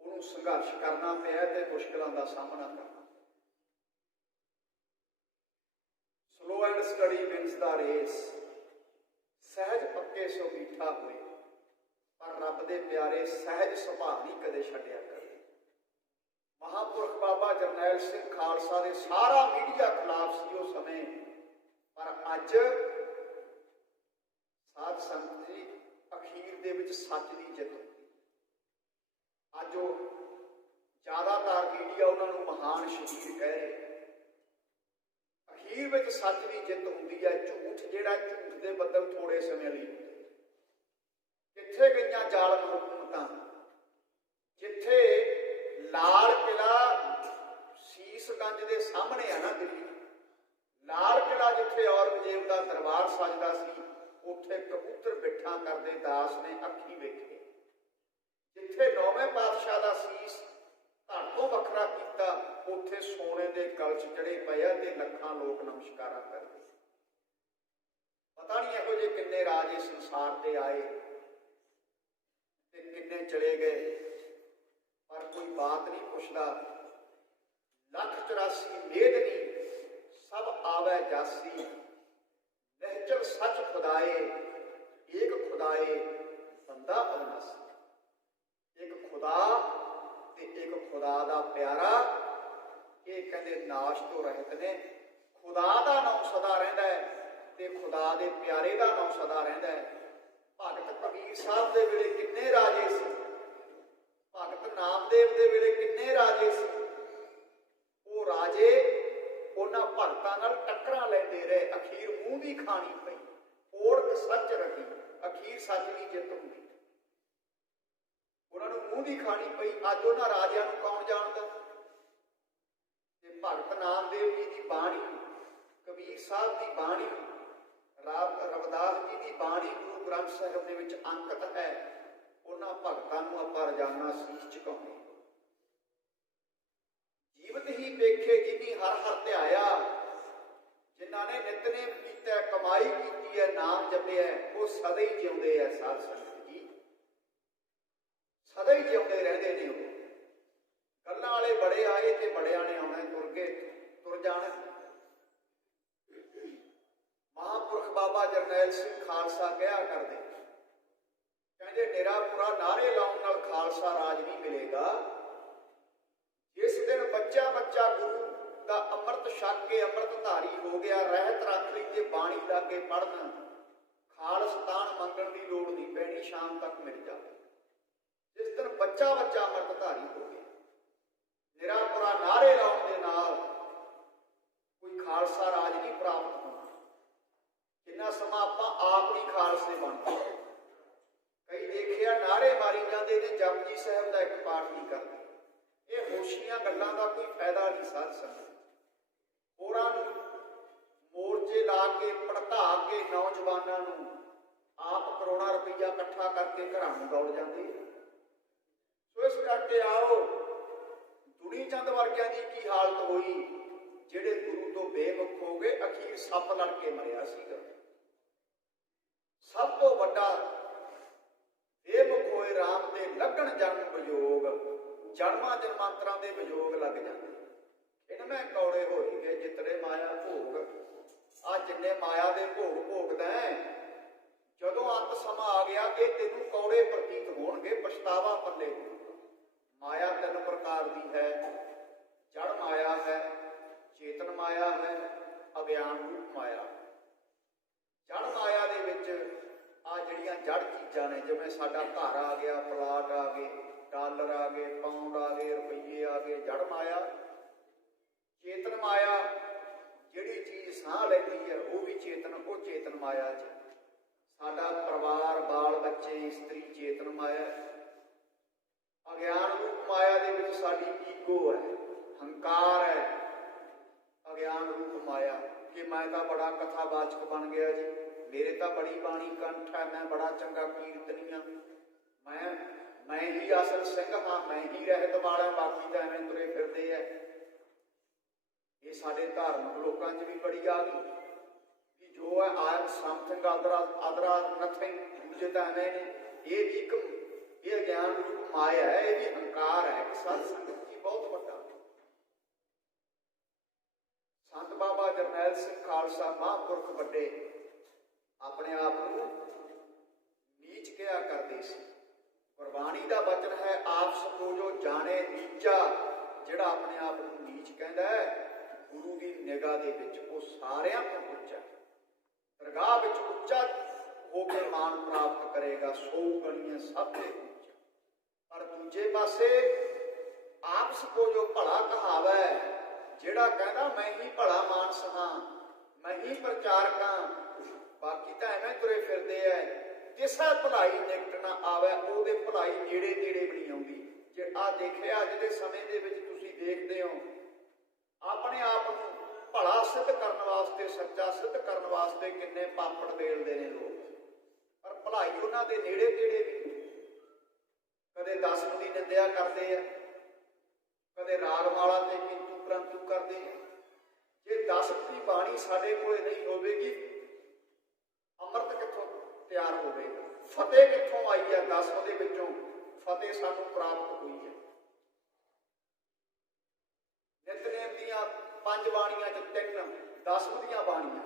ਉਹਨੂੰ ਸੰਘਰਸ਼ ਕਰਨਾ ਪਿਆ ਤੇ ਮੁਸ਼ਕਲਾਂ ਦਾ ਸਾਹਮਣਾ ਕਰਨਾ। Slow and steady wins the race. सहज पक्के सो मीठा होए, पर रब दे प्यारे सहज सुभाव नहीं कदे छड्डिया करे। महापुरख बाबा जरनैल सिंह खालसा दे सारा मीडिया खिलाफ सी उस समय, पर अज साध संगत जी अखीर दे विच सच दी जित होई। अज वो ज़्यादातर मीडिया उन्होंने महान शहीद कह रहे, अखीर विच सच की जित होंदी है। झूठ जिहड़ा झूठ के बदल थोड़े समय लई कित्थे गईयां जालम हुकूमतां, जिथे लाल किला शीशगंज के सामने है ना दिल्ली, लाल किला जिथे औरंगजेब का दरबार सजदा सी, उत्थे कबूतर बिठा करते दास ने अखी वेखे। जिथे नौवें पातशाह का शीश धड़ तो वखरा किया, उत्थे सोने के कलश चढ़े पे ते लखां लोग नमस्कारा करते। पता नहीं इहो जे किन्ने राजे संसार ते आए ते किन्ने चले गए, पर कोई बात नहीं पुछदा। 184 मेदनी सब आवे जासी, निहचल सच खुदाए, एक खुदाए बंदा अविनाशी। एक खुदा ते एक खुदा दा प्यारा, ये कहते नाश तो रहत ने। खुदा दा नाम सदा रहिंदा है ते खुदा दे प्यारे दा नाम सदा रहिंदा है। भगत कबीर साहब दे वेले किन्ने राजे सी, भगत नामदेव दे वेले किन्ने राजे सी। वो राजे उन्हां भगतां नाल टक्करां लैंदे रहे, अखीर मूंह दी खानी पई। ओढ़ सच रही, अखीर सच की जित हुई। उन्होंने मूँह की खानी पई। अज उन्होंने राजिया कौन जानता? भगत नामदेव जी की बाणी, कबीर साहब की बाणी, रविदास जी की बाणी गुरु ग्रंथ साहिब के अंकित है। उन्होंने भगतों को आप रोजाना सीस झुकाने। जीवत ही वेखे जिनी हर हर ध्याया, जिन्होंने नितनेम किया, कमाई की है, नाम जपिया, वो सदा ही जिउंदे है। साध संगत जी सदा ही जिउंदे रहंदे ने। वो गल्लां वाले बड़े आए ते बड़ियां ने आउणा, तुर के तुर जाना। महापुरख बाबा जरनैल सिंह खालसा कहा करदे, कहंदे निरापुरा नारे लाउण नाल खालसा राज नहीं मिलेगा। जिस दिन बच्चा बच्चा गुरु का अमृत छक के अमृतधारी हो गया, रहत रख ली ते बाणी लागे पढ़न, खालसतान मंगण की लोड़ नहीं पैनी, शाम तक मिल जाए। जिस दिन बच्चा बच्चा अमृतधारी हो गया, निरापुरा नारे लाउण दे नाल कोई खालसा राज नहीं प्राप्त होना। जिन्ना समा आपां आप ही खालसे बन गए। कई देखिया नारे मारी जाते ने, जपजी साहब का एक पाठ नहीं करते। ये होशियां गल्लां का कोई फायदा नहीं। साध संगत होरां नूं मोर्चे ला के भड़का के नौजवानों नूं आप करोड़ां रुपया इकट्ठा करके घरां नूं दौड़ जाते। सो इस करके आओ, दुनी चंद वर्गियां की की हालत हुई, जिहड़े गुरु तो बेमुख हो गए, अखीर सप लड़ के मरिया सीगा। सब तो वड्डा बेमुख होए राम दे लगन जन्म वियोग, जन्मां जन्मांतरां दे वियोग लग जाते। इनमें कौड़े हो गए जितने माया भोग। आ जिन्ने माया दे भोग भोगदा है, जदों अंत समा आ गया, ये तेनों कौड़े प्रतीत होणगे, पछतावा पल्ले। माया तीन प्रकार की है, जड़ माया है, चेतन माया है, अज्ञान रूप माया। जड़ माया दे विच आ जिहड़ियां जड़ चीज़ां ने, जिवें साडा घर आ गया, प्लाट आ गए, डॉलर आ गए, पाउंड आ गए, रुपये आ गए, जड़ माया। चेतन माया जिहड़ी चीज़ साह लैंदी है, वो भी चेतन, वो चेतन माया च। साडा परिवार, बाल बच्चे, इस्त्री चेतन माया। अज्ञान रूप माया दे विच साडी ईगो है, हंकार है। अज्ञान रूप माया कि मैं तो बड़ा कथावाचक बन गया जी, मेरे तो बड़ी बाणी कंठ है, मैं बड़ा चंगा कीर्तनी हाँ, मैं ही असल सिंह हाँ, मैं ही रहत वाला, बाकी तो एवं तुरे फिरते है। ये साडे धार्मिक लोगों च भी बड़ी आ गई कि जो है I am something other nothing, दूजे तो एवं ने। ये भी एक ये ज्ञान रूप माया है, ये भी हंकार है। सत संगत जी बहुत बड़ा संत बाबा जरनैल सिंह खालसा महापुरख बड़े अपने आप को ਹਿਚਕਿਆ ਕਰਦੇ ਸੀ। ਗੁਰਬਾਣੀ ਦਾ ਬਚਨ ਹੈ, ਆਪ ਸਪੋਜੋ ਜਾਣੇ ਨੀਚਾ। ਜਿਹੜਾ ਆਪਣੇ ਆਪ ਨੂੰ ਨੀਚ ਕਹਿੰਦਾ ਹੈ, ਗੁਰੂ ਦੀ ਨਿਗਾਹ ਦੇ ਵਿੱਚ ਉਹ ਸਾਰਿਆਂ ਤੋਂ ਉੱਚਾ, ਦਰਗਾਹ ਵਿੱਚ ਉੱਚਾ ਹੋ ਕੇ ਮਾਣ ਪ੍ਰਾਪਤ ਕਰੇਗਾ। ਸੋ ਗਣੀਆਂ ਸਭ ਤੋਂ ਉੱਚਾ। ਪਰ ਦੂਜੇ ਪਾਸੇ ਆਪ ਸਪੋਜੋ ਭਲਾ ਕਹਾਵਾ, ਜਿਹੜਾ ਕਹਿੰਦਾ ਮੈਂ ਹੀ ਭਲਾ ਮਾਨਸ ਹਾਂ, ਮੈਂ ਹੀ ਪ੍ਰਚਾਰਕ ਹਾਂ, ਬਾਕੀ ਤਾਂ ਐਵੇਂ ਤੁਰੇ ਫਿਰਦੇ ਐ, ਕਿਸੇ ਭਲਾਈ ਨਿਕਟ ਨਾ ਆਵੇ, ਉਹਦੇ ਭਲਾਈ ਨੇੜੇ ਨੇੜੇ ਵੀ ਨਹੀਂ ਆਉਂਦੀ। ਜੇ ਆਹ ਦੇਖਿਆ ਅੱਜ ਦੇ ਸਮੇਂ ਦੇ ਵਿੱਚ ਤੁਸੀਂ ਦੇਖਦੇ ਹੋ, ਆਪਣੇ ਆਪ ਨੂੰ ਭਲਾ ਸਿੱਧ ਕਰਨ ਵਾਸਤੇ, ਸੱਚਾ ਸਿੱਧ ਕਰਨ ਵਾਸਤੇ ਕਿੰਨੇ ਪਾਪੜ ਵੇਲਦੇ ਨੇ ਲੋਕ, ਪਰ ਭਲਾਈ ਉਹਨਾਂ ਦੇ ਨੇੜੇ ਤੇੜੇ ਵੀ। ਕਦੇ ਦਸਮ ਦੀ ਨਿੰਦਿਆ ਕਰਦੇ ਆ, ਕਦੇ ਰਾਗਮਾਲਾ ਤੇ ਕਿੰਤੂ ਪ੍ਰੰਤੂ ਕਰਦੇ ਆ। ਜੇ ਦਸਮ ਦੀ ਬਾਣੀ ਸਾਡੇ ਕੋਲ ਨਹੀਂ ਹੋਵੇਗੀ, ਅੰਮ੍ਰਿਤ ਕਿੱਥੋਂ ਤਿਆਰ ਹੋਵੇਗਾ? ਫਤਿਹ ਕਿੱਥੋਂ ਆਈ ਹੈ? ਦਸਮ ਦੇ ਵਿੱਚੋਂ ਫਤਿਹ ਸਾਨੂੰ ਪ੍ਰਾਪਤ ਹੋਈ ਹੈ। ਨਿਤਨੇਮ ਦੀਆਂ 5 ਬਾਣੀਆਂ ਚ 3 ਦਸਮ ਦੀਆਂ ਬਾਣੀਆਂ।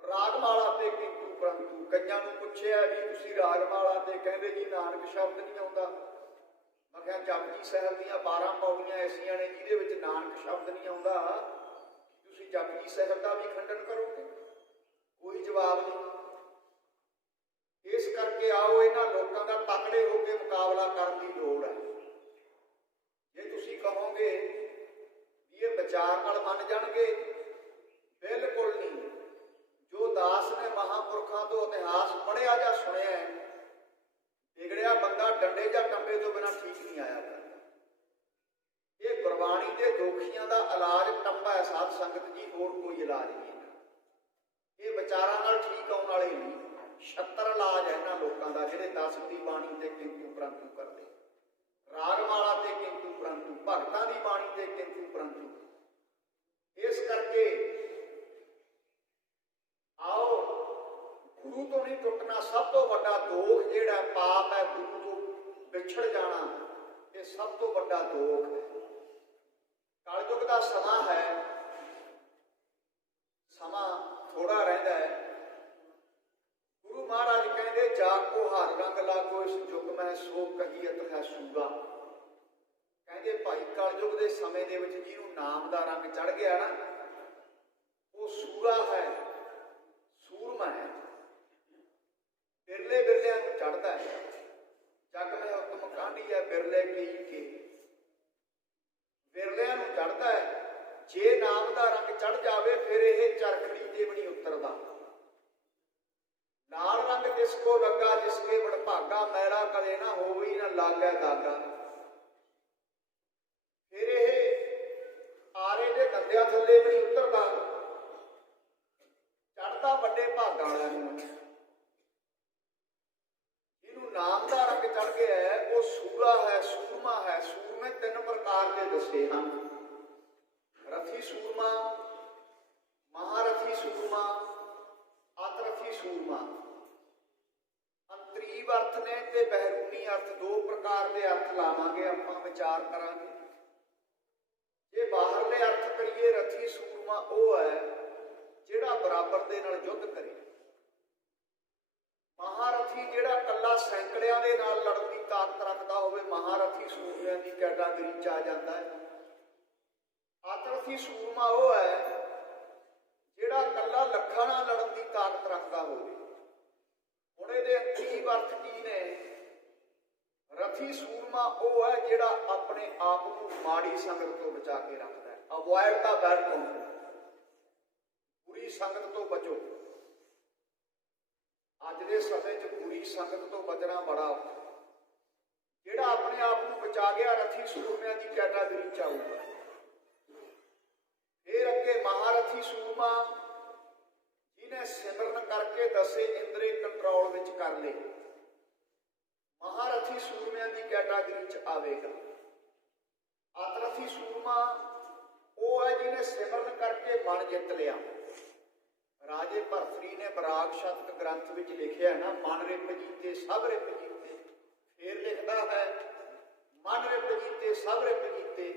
ਰਾਗਮਾਲਾ ਤੇ ਕਿੰਤੂ ਪ੍ਰੰਤੂ। ਕਈਆਂ ਨੂੰ ਪੁੱਛਿਆ ਵੀ ਤੁਸੀਂ ਰਾਗਮਾਲਾ ਤੇ ਕਹਿੰਦੇ ਜੀ ਨਾਨਕ ਸ਼ਬਦ ਨਹੀਂ ਆਉਂਦਾ। ਮੈਂ ਕਿਹਾ ਜਪਜੀ ਸਾਹਿਬ ਦੀਆਂ 12 ਪੌੜੀਆਂ ਐਸੀਆਂ ਨੇ ਜਿਹਦੇ ਵਿੱਚ ਨਾਨਕ ਸ਼ਬਦ ਨਹੀਂ ਆਉਂਦਾ, ਤੁਸੀਂ ਜਪਜੀ ਸਾਹਿਬ ਦਾ ਵੀ ਖੰਡਨ ਕਰੋਗੇ? ਕੋਈ ਜਵਾਬ ਨਹੀਂ। ਇਸ ਕਰਕੇ ਆਓ ਇਹਨਾਂ ਲੋਕਾਂ ਦਾ ਤਕੜੇ ਹੋ ਕੇ ਮੁਕਾਬਲਾ ਕਰਨ ਦੀ ਲੋੜ ਹੈ। ਜੇ ਤੁਸੀਂ ਕਹੋਗੇ ਵੀ ਇਹ ਵਿਚਾਰ ਨਾਲ ਮੰਨ ਜਾਣਗੇ, ਬਿਲਕੁਲ ਨਹੀਂ। ਜੋ ਦਾਸ ਨੇ ਮਹਾਂਪੁਰਖਾਂ ਤੋਂ ਇਤਿਹਾਸ ਪੜ੍ਹਿਆ ਜਾਂ ਸੁਣਿਆ, ਵਿਗੜਿਆ ਬੰਦਾ ਡੰਡੇ ਜਾਂ ਟੰਬੇ ਤੋਂ ਬਿਨਾਂ ਠੀਕ ਨਹੀਂ ਆਇਆ ਕਰਦਾ। ਇਹ ਗੁਰਬਾਣੀ ਦੇ ਦੋਖੀਆਂ ਦਾ ਇਲਾਜ ਟੰਬਾ ਹੈ ਸਾਧ ਸੰਗਤ ਜੀ, ਹੋਰ ਕੋਈ ਇਲਾਜ ਨਹੀਂ। ਇਹ ਵਿਚਾਰਾਂ ਨਾਲ ਠੀਕ ਆਉਣ ਵਾਲੇ ਨਹੀਂ। 76 ਇਲਾਜ ਹੈ ਇਹਨਾਂ ਲੋਕਾਂ ਦਾ, ਜਿਹੜੇ ਦਸਮ ਦੀ ਬਾਣੀ ਤੇ ਕਿੰਤੂ ਪ੍ਰੰਤੂ ਕਰਦੇ, ਰਾਗਮਾਲਾ ਤੇ ਕਿੰਤੂ ਪ੍ਰੰਤੂ, ਭਗਤਾਂ ਦੀ ਬਾਣੀ ਤੇ ਕਿੰਤੂ ਪ੍ਰੰਤੂ। ਇਸ ਕਰਕੇ ਆਓ, ਗੁਰੂ ਤੋਂ ਨਹੀਂ ਟੁੱਟਣਾ। ਸਭ ਤੋਂ ਵੱਡਾ ਦੋਖ ਜਿਹੜਾ ਪਾਪ ਹੈ, ਗੁਰੂ ਤੋਂ ਵਿਛੜ ਜਾਣਾ, ਇਹ ਸਭ ਤੋਂ ਵੱਡਾ ਦੋਖ ਹੈ। ਕਲਯੁਗ ਦਾ ਸਮਾਂ ਹੈ, ਸਮਾਂ ਥੋੜਾ ਰਹਿੰਦਾ ਹੈ। ਗੁਰੂ ਮਹਾਰਾਜ ਕਹਿੰਦੇ ਜਾਕੋ ਹਰ ਰੰਗ ਲਾਗੋ ਇਸ ਯੁੱਗ ਮੈਂ ਸੋ ਕਹੀਅਤ ਹੈ ਸੂਰਾ। ਕਹਿੰਦੇ ਭਾਈ ਕਲਯੁਗ ਦੇ ਸਮੇਂ ਦੇ ਵਿੱਚ ਜਿਹਨੂੰ ਨਾਮ ਦਾ ਰੰਗ ਚੜ ਗਿਆ ਨਾ, ਉਹ ਸੂਰਾ ਹੈ, ਸੂਰਮਾ ਹੈ। ਬਿਰਲੇ ਬਿਰਲਿਆਂ ਨੂੰ ਚੜ੍ਹਦਾ ਹੈ। ਜਗ ਮੈਂ ਉਤਮ ਕਾਂਢੀ ਹੈ ਬਿਰਲੇ ਕਈ ਕੇ। ਬਿਰਲਿਆਂ ਨੂੰ ਚੜ੍ਹਦਾ ਹੈ। ਜੇ ਨਾਮ ਦਾ ਰੰਗ ਚੜ ਜਾਵੇ ਫਿਰ ਇਹ ਚਰਖੜੀ ਤੇ ਵੀ ਨਹੀਂ ਉਤਰਦਾ। ਲਾਲ ਰੰਗ ਜਿਸ ਕੋ ਲੱਗਾ ਜਿਸਕੇ ਵਡਭਾਗਾ, ਮੈਲਾ ਕਦੇ ਨਾ ਹੋਵੇ ਨਾ ਲਾਗੈ ਦਾਗਾ। ਫਿਰ ਇਹ ਆਰੇ ਦੇ ਦੰਦਿਆਂ ਥੱਲੇ ਵੀ ਨਹੀਂ ਉਤਰਦਾ, ਚੜ੍ਹਦਾ ਵੱਡੇ ਭਾਗਾਂ ਵਾਲਿਆਂ ਨੂੰ। ਜਿਹਨੂੰ ਨਾਮ ਦਾ ਰੰਗ ਚੜ ਗਿਆ ਹੈ ਉਹ ਸੂਰਾ ਹੈ, ਸੂਰਮਾ ਹੈ। ਸੂਰਮੇ 3 ਪ੍ਰਕਾਰ ਦੇ ਦੱਸੇ ਹਨ: ਰਥੀ ਸੂਰਮਾ, ਮਹਾਰਥੀ ਸੂਰਮਾ, ਅਤਰਥੀ ਸੂਰਮਾ। ਅੰਤਰੀਵ ਅਰਥ ਨੇ ਤੇ ਬਹਿਰੂਨੀ ਅਰਥ, 2 ਪ੍ਰਕਾਰ ਦੇ ਅਰਥ ਲਾਵਾਂਗੇ ਆਪਾਂ, ਵਿਚਾਰ ਕਰਾਂਗੇ। ਜੇ ਬਾਹਰਲੇ ਅਰਥ ਕਰੀਏ, ਰਥੀ ਸੂਰਮਾ ਉਹ ਹੈ ਜਿਹੜਾ ਬਰਾਬਰ ਦੇ ਨਾਲ ਯੁੱਧ ਕਰੇ। ਮਹਾਰਥੀ ਜਿਹੜਾ ਇਕੱਲਾ ਸੈਂਕੜਿਆਂ ਦੇ ਨਾਲ ਲੜਨ ਦੀ ਤਾਕਤ ਰੱਖਦਾ ਹੋਵੇ, ਮਹਾਰਥੀ ਸੂਰਮਿਆਂ ਦੀ ਕੈਟਾਗਰੀ 'ਚ ਆ ਜਾਂਦਾ ਹੈ। ਅਤਰਥੀ ਸੂਰਮਾ ਉਹ ਹੈ ਜਿਹੜਾ ਇਕੱਲਾ ਲੱਖਾਂ ਨਾਲ ਲੜਨ ਦੀ ਤਾਕਤ ਰੱਖਦਾ ਹੋਵੇ। ਹੁਣ ਇਹਦੇ ਅੰਤਰੀਵ ਅਰਥ ਕੀ ਨੇ? ਰਥੀ ਸੂਰਮਾ ਉਹ ਹੈ ਜਿਹੜਾ ਆਪਣੇ ਆਪ ਨੂੰ ਮਾੜੀ ਸੰਗਤ ਤੋਂ ਬਚਾ ਕੇ ਰੱਖਦਾ ਹੈ। ਅਵੋਇਡ ਦਾ ਬੈਡ ਕੰਪਨੀ, ਬੁਰੀ ਸੰਗਤ ਤੋਂ ਬਚੋ। ਅੱਜ ਦੇ ਸਮੇਂ 'ਚ ਬੁਰੀ ਸੰਗਤ ਤੋਂ ਬਚਣਾ ਬੜਾ ਔਖਾ। ਜਿਹੜਾ ਆਪਣੇ ਆਪ ਨੂੰ ਬਚਾ ਗਿਆ, ਰਥੀ ਸੂਰਮਿਆਂ ਦੀ ਕੈਟਾਗਰੀ 'ਚ ਆਊਗਾ। ਫਿਰ ਅੱਗੇ ਮਹਾਰਥੀ ਸੂਰਮਾ, ਜਿਹਨੇ ਸਿਮਰਨ ਕਰਕੇ 10 ਇੰਦਰੀ ਕੰਟਰੋਲ ਵਿੱਚ ਕਰ ਲਏ, ਮਹਾਰਥੀ ਸੂਰਮਿਆਂ ਦੀ ਕੈਟਾਗਰੀ 'ਚ ਆਵੇਗਾ। ਅਤਰਥੀ ਸੂਰਮਾ ਉਹ ਹੈ ਜਿਹਨੇ ਸਿਮਰਨ ਕਰਕੇ ਮਨ ਜਿੱਤ ਲਿਆ। ਰਾਜੇ ਭਰਤਰੀ ਨੇ ਬਰਾਗ ਸ਼ਤਕ ਗ੍ਰੰਥ ਵਿੱਚ ਲਿਖਿਆ ਨਾ, ਮਨ ਰਿਪ ਜੀਤੇ ਸਭ ਰਿਪ ਜੀਤੇ। ਫਿਰ ਲਿਖਦਾ ਹੈ ਮਨ ਰਿਪ ਜੀਤੇ ਸਭ ਰਿਪ ਜੀਤੇ।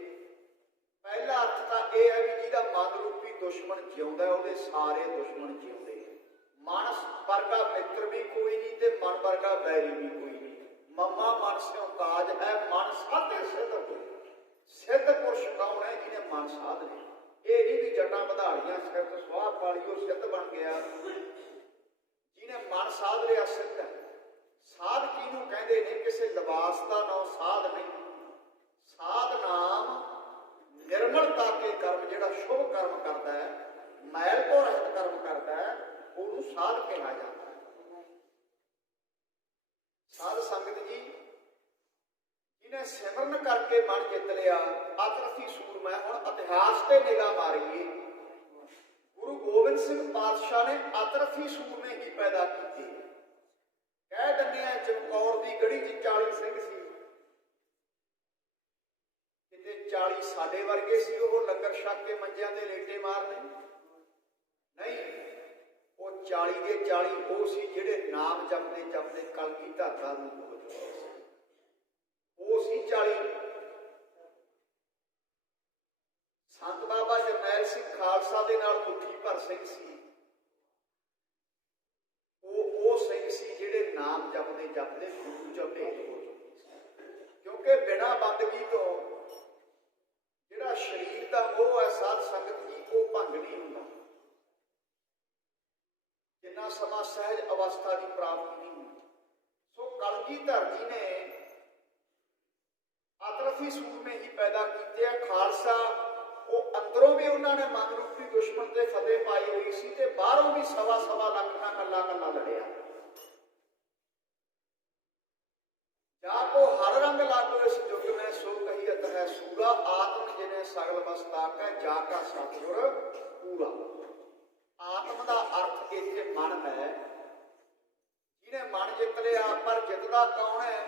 ਪਹਿਲਾ ਅਰਥ ਤਾਂ ਇਹ ਹੈ ਵੀ ਜਿਹਦਾ ਮਨ ਰੂਪੀ ਦੁਸ਼ਮਣ ਜਿਉਂਦਾ, ਉਹਦੇ ਸਾਰੇ ਦੁਸ਼ਮਣ ਜਿਉਂਦੇ। ਮਨ ਵਰਗਾ ਮਿੱਤਰ ਵੀ ਕੋਈ ਨਹੀਂ वर्गा बैरी भी कोई नहीं। मम्मा मन स्यों काज है मन साधे सिद्ध होए। सिद्ध पुरुष कौन है? जिन्हें मन साध लिया। ये नहीं भी जटा बधाड़ियां सिर तो सुहा पाली वो सिद्ध बन गया। जिन्हें मन साध लिया सिद्ध है। साध किनू कहते ने? किसी लिबास का नाम साध नहीं। साध नाम निर्मलता के कर्म, जिहड़ा शुभ कर्म करता है, मैल तो रहित कर्म करता है, ਉਹਨੂੰ ਸਾਧ ਕਿਹਾ ਜਾਂਦਾ ਹੈ। ਸਾਧ ਸੰਗਤ ਜੀ, ਜਿਹਨੇ ਸਿਮਰਨ ਕਰਕੇ ਮਨ ਜਿੱਤ ਲਿਆ, ਅਤਰਥੀ ਸੂਰਮਾ। ਹੁਣ ਇਤਿਹਾਸ ਤੇ ਨਿਗਾਹ ਮਾਰੀਏ। ਗੁਰੂ ਗੋਬਿੰਦ ਸਿੰਘ ਪਾਤਸ਼ਾਹ ਨੇ ਅਤਰਥੀ ਸੂਰਮੇ ਹੀ ਪੈਦਾ ਕੀਤੇ। ਕਹਿ ਦਿੰਦੇ ਆ ਚਮਕੌਰ ਦੀ ਗੜੀ 'ਚ 40 ਸਿੰਘ ਸੀ, ਕਿਤੇ 40 ਸਾਡੇ ਵਰਗੇ ਸੀ ਉਹ ਲੰਗਰ ਛਕ ਕੇ ਮੰਜਿਆਂ ਤੇ ਲੇਟੇ ਮਾਰਨੇ? ਨਹੀਂ, ਉਹ 40 ਦੇ 40 ਉਹ ਸੀ ਜਿਹੜੇ ਨਾਮ ਜਪਦੇ ਜਪਦੇ ਕਲਗੀਧਰ ਦਾ ਰੂਪ ਹੋ ਚੁੱਕੇ ਸੀ। ਉਹ ਸੀ 40। ਸੰਤ ਬਾਬਾ ਜਰਨੈਲ ਸਿੰਘ ਖਾਲਸਾ ਦੇ ਨਾਲ ਮੁੱਠੀਭਰ ਸਿੰਘ ਸੀ। ਉਹ ਸਿੰਘ ਸੀ ਜਿਹੜੇ ਨਾਮ ਜਪਦੇ ਜਪਦੇ ਗੁਰੂ ਚ ਭੇਟ ਹੋ ਚੁੱਕੇ ਸੀ। ਕਿਉਂਕਿ ਬਿਨਾਂ ਬੰਦਗੀ ਤੋਂ ਜਿਹੜਾ ਸਰੀਰ ਦਾ ਮੋਹ ਹੈ ਸਾਧ ਸੰਗਤ ਜੀ, ਉਹ ਭੰਗ ਨਹੀਂ ਹੁੰਦਾ। ਜਿੰਨਾ ਸਮਾਂ ਸਹਿਜ ਅਵਸਥਾ ਦੀ ਪ੍ਰਾਪਤੀ ਨਹੀਂ ਹੁੰਦੀ। ਸੋ ਕਲਗੀਧਰ ਜੀ ਨੇ ਅਤਰਥੀ ਸੂਰਮੇ ਹੀ ਪੈਦਾ ਕੀਤੇ ਆ। ਖਾਲਸਾ ਉਹ ਅੰਦਰੋਂ ਵੀ ਉਹਨਾਂ ਨੇ ਮਨ ਰੂਪੀ ਦੁਸ਼ਮਣ ਤੇ ਫਤਿਹ ਪਾਈ ਹੋਈ ਸੀ ਤੇ ਬਾਹਰੋਂ ਵੀ ਸਵਾ ਸਵਾ ਲੱਖ ਨਾਲ ਕੱਲਾ ਕੱਲਾ ਲੜਿਆ। ਜਾ ਕੋ ਹਰ ਰੰਗ ਲਾਗੋ ਇਸ ਯੁੱਗ में ਸੋ ਕਹੀਅਤ ਹੈ ਸੂਰਾ। ਆਤਮ ਜਿਨੇ ਸਗਲ ਬਸਤਾਕ ਹੈ ਜਾ ਕਾ ਸਤਿਗੁਰ ਪੂਰਾ। ਆਤਮ ਦਾ ਅਰਥ ਇੱਥੇ ਮਨ ਹੈ। ਜਿਹਨੇ ਮਨ ਜਿੱਤ ਲਿਆ, ਪਰ ਜਿੱਤਦਾ ਕੌਣ ਹੈ?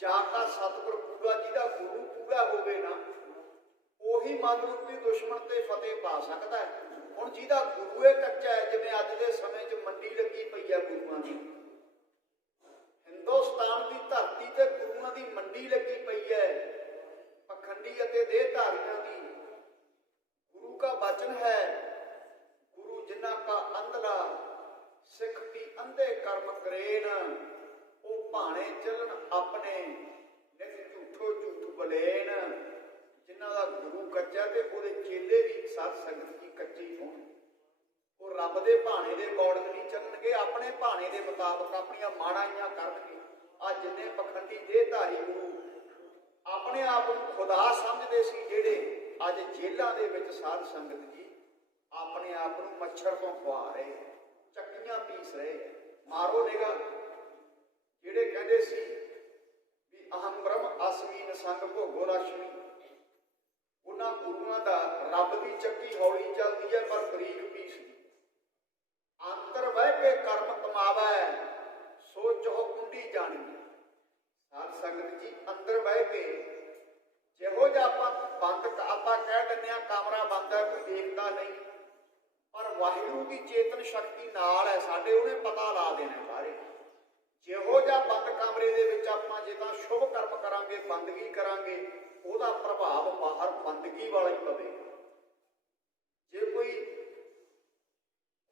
ਜਾ ਕਾ ਸਤਿਗੁਰ ਪੂਰਾ। ਜਿਹਦਾ ਗੁਰੂ ਪੂਰਾ ਹੋਵੇ ਨਾ, ਉਹੀ ਮਨ ਰੂਪੀ ਦੁਸ਼ਮਣ ਤੇ ਫਤਿਹ ਪਾ ਸਕਦਾ ਹੈ। ਹੁਣ ਜਿਹਦਾ ਗੁਰੂ ਇਹ ਕੱਚਾ ਹੈ, ਜਿਵੇਂ ਅੱਜ ਦੇ ਸਮੇਂ 'ਚ ਮੰਡੀ ਲੱਗੀ ਪਈ ਹੈ ਗੁਰੂਆਂ ਦੀ, ਹਿੰਦੁਸਤਾਨ ਦੀ ਧਰਤੀ ਤੇ ਗੁਰੂਆਂ ਦੀ ਮੰਡੀ ਲੱਗੀ ਪਈ ਹੈ, ਪਖੰਡੀ ਅਤੇ ਦੇਹਧਾਰੀਆਂ ਦੀ। ਗੁਰੂ ਕਾ ਬਚਨ ਹੈ, ਗੁਰੂ ਜਿਨ੍ਹਾਂ ਕਾ ਅੰਧਲਾ ਸਿੱਖ ਕੀ ਅੰਧੇ ਕਰਮ ਕਰੇਨ, ਉਹ ਭਾਣੇ ਚੱਲਣ ਆਪਣੇ ਨਿਤ ਝੂਠੋ ਝੂਠ ਬਲੇਨ। ਜਿਨ੍ਹਾਂ ਦਾ ਗੁਰੂ ਕੱਚਾ ਤੇ ਉਹਦੇ ਚੇਲੇ ਵੀ ਸਾਧ ਸੰਗਤ ਦੀ ਕੱਚੀ ਹੋਣ। ਉਹ ਰੱਬ ਦੇ ਭਾਣੇ ਦੇ ਅਕੋਰਡਿੰਗ ਨਹੀਂ ਚੱਲਣਗੇ, ਆਪਣੇ ਭਾਣੇ ਦੇ ਮੁਤਾਬਕ ਆਪਣੀਆਂ ਮਾੜਾਈਆਂ ਕਰਨਗੇ। ਆ ਜਿੰਨੇ ਪਖੰਡੀ ਦੇਹਧਾਰੀ ਗੁਰੂ ਆਪਣੇ ਆਪ ਨੂੰ ਖੁਦਾ ਸਮਝਦੇ ਸੀ, ਜਿਹੜੇ ਅੱਜ ਜੇਲ੍ਹਾਂ ਦੇ ਵਿੱਚ ਸਾਧ ਸੰਗਤ ਜੀ ਆਪਣੇ ਆਪ ਨੂੰ ਮੱਛਰ ਤੋਂ ਖਵਾ ਰਹੇ, ਚੱਕੀਆਂ ਪੀਸ ਰਹੇ। ਮਾਰੋ ਨਿਗਾ। ਜਿਹੜੇ ਕਹਿੰਦੇ ਸੀ ਵੀ ਅਹੰ ਬ੍ਰਹਮ ਅਸਮੀ ਸੰਗ ਭੋਗੋ ਲక్ష్ਮੀ, ਉਹਨਾਂ ਗੁਰੂਆਂ ਦਾ ਰੱਬ ਦੀ ਚੱਕੀ ਹੌਲੀ ਚੱਲਦੀ ਹੈ ਪਰ ਬਰੀਕ ਪੀਸਦੀ। ਅੰਤਰ ਬਹਿ ਕੇ ਕਰਮ ਕਮਾਵੈ ਸੋਚੋ ਕੁੰਡੀ ਜਾਣੀ। ਸਾਧ ਸੰਗਤ ਜੀ, ਅੰਦਰ ਬਹਿ ਕੇ ਜਿਹੋ ਜਿਹਾ ਆਪਾਂ ਕਹਿ ਦਿੰਦੇ ਹਾਂ ਕਮਰਾ ਬੰਦ ਹੈ, ਕੋਈ ਦੇਖਦਾ ਨਹੀਂ, ਪਰ ਵਾਹਿਗੁਰੂ ਦੀ ਚੇਤਨ ਸ਼ਕਤੀ ਨਾਲ ਹੈ ਸਾਡੇ, ਉਹਨੇ ਪਤਾ ਲਾ ਦੇਣਾ ਸਾਰੇ। ਜਿਹੋ ਜਿਹਾ ਬੰਦ ਕਮਰੇ ਦੇ ਵਿੱਚ ਆਪਾਂ ਜਿੱਦਾਂ ਸ਼ੁਭ ਕਰਮ ਕਰਾਂਗੇ, ਬੰਦਗੀ ਕਰਾਂਗੇ, ਉਹਦਾ ਪ੍ਰਭਾਵ ਬਾਹਰ ਬੰਦਗੀ ਵਾਲਾ ਹੀ ਪਵੇਗਾ। ਜੇ ਕੋਈ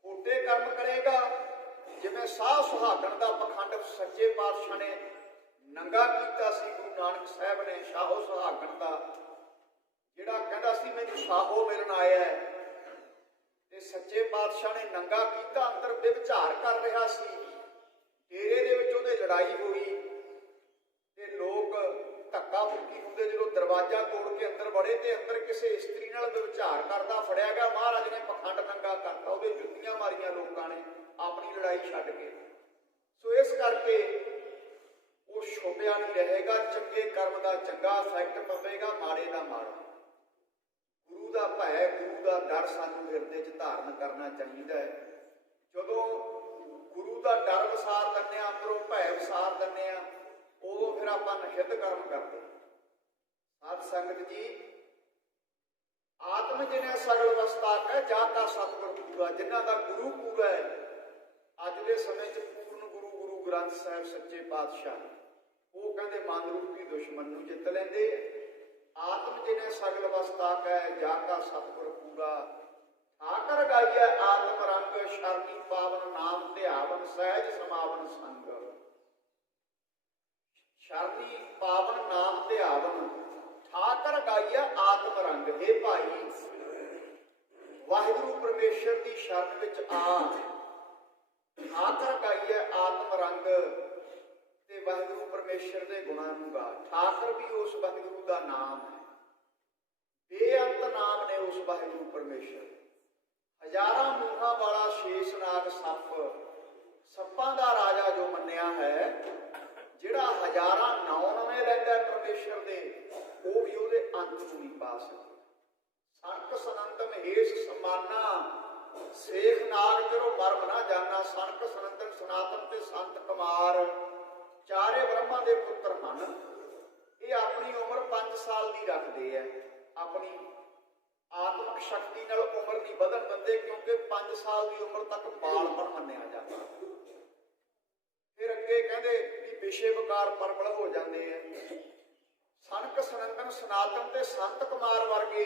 ਖੋਟੇ ਕਰਮ ਕਰੇਗਾ, ਜਿਵੇਂ ਸਾਹ ਸੁਹਾਗਣ ਦਾ ਪਖੰਡ ਸੱਚੇ ਪਾਤਸ਼ਾਹ ਨੇ ਨੰਗਾ ਕੀਤਾ ਸੀ, ਗੁਰੂ ਨਾਨਕ ਸਾਹਿਬ ਨੇ ਸ਼ਾਹੋ ਸੁਹਾਗਣ ਦਾ, ਜਿਹੜਾ ਕਹਿੰਦਾ ਸੀ ਮੈਨੂੰ ਸ਼ਾਹੋ ਮਿਲਣ ਆਇਆ ਤੇ ਸੱਚੇ ਪਾਤਸ਼ਾਹ ਨੇ ਨੰਗਾ ਕੀਤਾ। ਅੰਦਰ ਵਿਵਚਾਰ ਕਰ ਰਿਹਾ ਸੀ, ਡੇਰੇ ਦੇ ਵਿੱਚ ਉਹਦੇ ਲੜਾਈ ਹੋਈ ਤੇ ਲੋਕ ਧੱਕਾ ਮੁੱਕੀ ਹੁੰਦੇ। ਜਦੋਂ ਦਰਵਾਜ਼ਾ ਤੋੜ ਕੇ ਅੰਦਰ ਵੜੇ ਤੇ ਅੰਦਰ ਕਿਸੇ ਇਸਤਰੀ ਨਾਲ ਵਿਵਚਾਰ ਕਰਦਾ ਫੜਿਆ ਗਿਆ। ਮਹਾਰਾਜ ਨੇ ਪਖੰਡ ਨੰਗਾ ਕਰਤਾ, ਉਹਦੇ ਜੁੱਤੀਆਂ ਮਾਰੀਆਂ ਲੋਕਾਂ ਨੇ ਆਪਣੀ ਲੜਾਈ ਛੱਡ ਕੇ। ਸੋ ਇਸ ਕਰਕੇ ਉਹ ਛੁਪਿਆ ਨਹੀਂ ਰਹੇਗਾ। ਚੰਗੇ ਕਰਮ ਦਾ ਚੰਗਾ ਇਫੈਕਟ ਪਵੇਗਾ, ਮਾੜੇ ਦਾ ਮਾੜਾ। ਗੁਰੂ ਦਾ ਭੈ, ਗੁਰੂ ਦਾ ਡਰ ਸਾਨੂੰ ਹਿਰਦੇ 'ਚ ਧਾਰਨ ਕਰਨਾ ਚਾਹੀਦਾ ਹੈ। ਜਦੋਂ ਗੁਰੂ ਦਾ ਡਰ ਵਸਾਰ ਦਿੰਦੇ ਹਾਂ, ਅੰਦਰੋਂ ਭੈ ਵਸਾਰ ਦਿੰਦੇ ਹਾਂ, ਉਦੋਂ ਫਿਰ ਆਪਾਂ ਨਿਖਿੱਧ ਕਰਮ ਕਰਦੇ। ਸਾਧ ਸੰਗਤ ਜੀ, ਆਤਮ ਜਿਨੇ ਸਗਲ ਵਸਤਾਕ ਹੈ ਜਾ ਕਾ ਸਤਿਗੁਰ ਪੂਰਾ। ਜਿਨ੍ਹਾਂ ਦਾ ਗੁਰੂ ਪੂਰਾ ਹੈ, ਅੱਜ ਦੇ ਸਮੇਂ 'ਚ ਪੂਰਨ ਗੁਰੂ ਗੁਰੂ ਗ੍ਰੰਥ ਸਾਹਿਬ ਸੱਚੇ ਪਾਤਸ਼ਾਹ, ਉਹ ਕਹਿੰਦੇ ਮਨ ਰੂਪੀ ਦੁਸ਼ਮਣ ਨੂੰ ਜਿੱਤ ਲੈਂਦੇ। ਆਤਮ ਜਿਨੇ ਸਗਲ ਵਸਤਾਕ ਹੈ ਜਾ ਕਾ ਸਤਿਗੁਰ ਪੂਰਾ। ਠਾਕਰ ਗਾਈਐ ਆਤਮ ਰੰਗ ਸ਼ਰਨੀ ਪਾਵਨ ਨਾਮ ਧਿਆਵਨ ਸਹਿਜ ਸਮਾਵਨ ਸੰਗ। ਧਿਆਵਨ ਠਾਕਰ ਗਾਈਆ ਆਤਮ ਰੰਗ। हे ਭਾਈ, ਵਾਹਿਗੁਰੂ ਪਰਮੇਸ਼ਰ ਦੀ ਸ਼ਰਨ ਵਿੱਚ ਆ, ਠਾਕਰ ਗਾਈਆ ਆਤਮ ਰੰਗ ਤੇ ਵਾਹਿਗੁਰੂ ਪਰਮੇਸ਼ਰ ਦੇ ਗੁਣਾਂ ਨੂੰ ਗਾ। ਠਾਕਰ ਵੀ ਉਸ ਵਾਹਿਗੁਰੂ ਦਾ ਨਾਮ ਹੈ, ਬੇਅੰਤ ਨਾਮ ਨੇ ਉਸ ਵਾਹਿਗੁਰੂ ਪਰਮੇਸ਼ਰ। ਹਜ਼ਾਰਾਂ ਮੂੰਹਾਂ ਵਾਲਾ ਸ਼ੇਸ਼ ਨਾਗ ਸੱਪ, ਸੱਪਾਂ ਦਾ ਰਾਜਾ ਜੋ ਮੰਨਿਆ ਹੈ, ਜਿਹੜਾ ਹਜ਼ਾਰਾਂ ਨਾਉ ਨਵੇਂ ਲੈਂਦਾ ਪਰਮੇਸ਼ਰ ਦੇ, ਉਹ ਵੀ ਉਹਦੇ ਅੰਤ ਨੂੰ ਨਹੀਂ ਪਾ ਸਕਦਾ। ਸੰਕ ਸਨੰਦਮ ਹੇਸ ਸਮਾਨਾ, ਸੇਖ ਨਾਗ ਕਰੋ ਮਰਮ ਨਾ ਜਾਣਾ। ਸੰਕ ਸਨੰਦਨ ਸਨਾਤਨ ਤੇ ਸੰਤ ਕੁਮਾਰ ਚਾਰੇ ਬ੍ਰਹਮਾ ਦੇ ਪੁੱਤਰ ਹਨ। ਇਹ ਆਪਣੀ ਉਮਰ 5 ਸਾਲ ਦੀ ਰੱਖਦੇ ਹੈ। ਆਪਣੀ ਆਤਮਿਕ ਸ਼ਕਤੀ ਨਾਲ ਉਮਰ ਨਹੀਂ ਵਧਣ ਦਿੰਦੇ, ਕਿਉਂਕਿ 5 ਸਾਲ ਦੀ ਉਮਰ ਤੱਕ ਬਾਲਪਨ ਮੰਨਿਆ ਜਾਂਦਾ। ਫਿਰ ਅੱਗੇ ਕਹਿੰਦੇ ਵੀ ਵਿਸ਼ੇ ਵਿਕਾਰ ਪਰਬਲ ਹੋ ਜਾਂਦੇ ਆ। ਸੰਕ ਸਨੰਦਨ ਸਨਾਤਨ ਤੇ ਸੰਤ ਕੁਮਾਰ ਵਰਗੇ।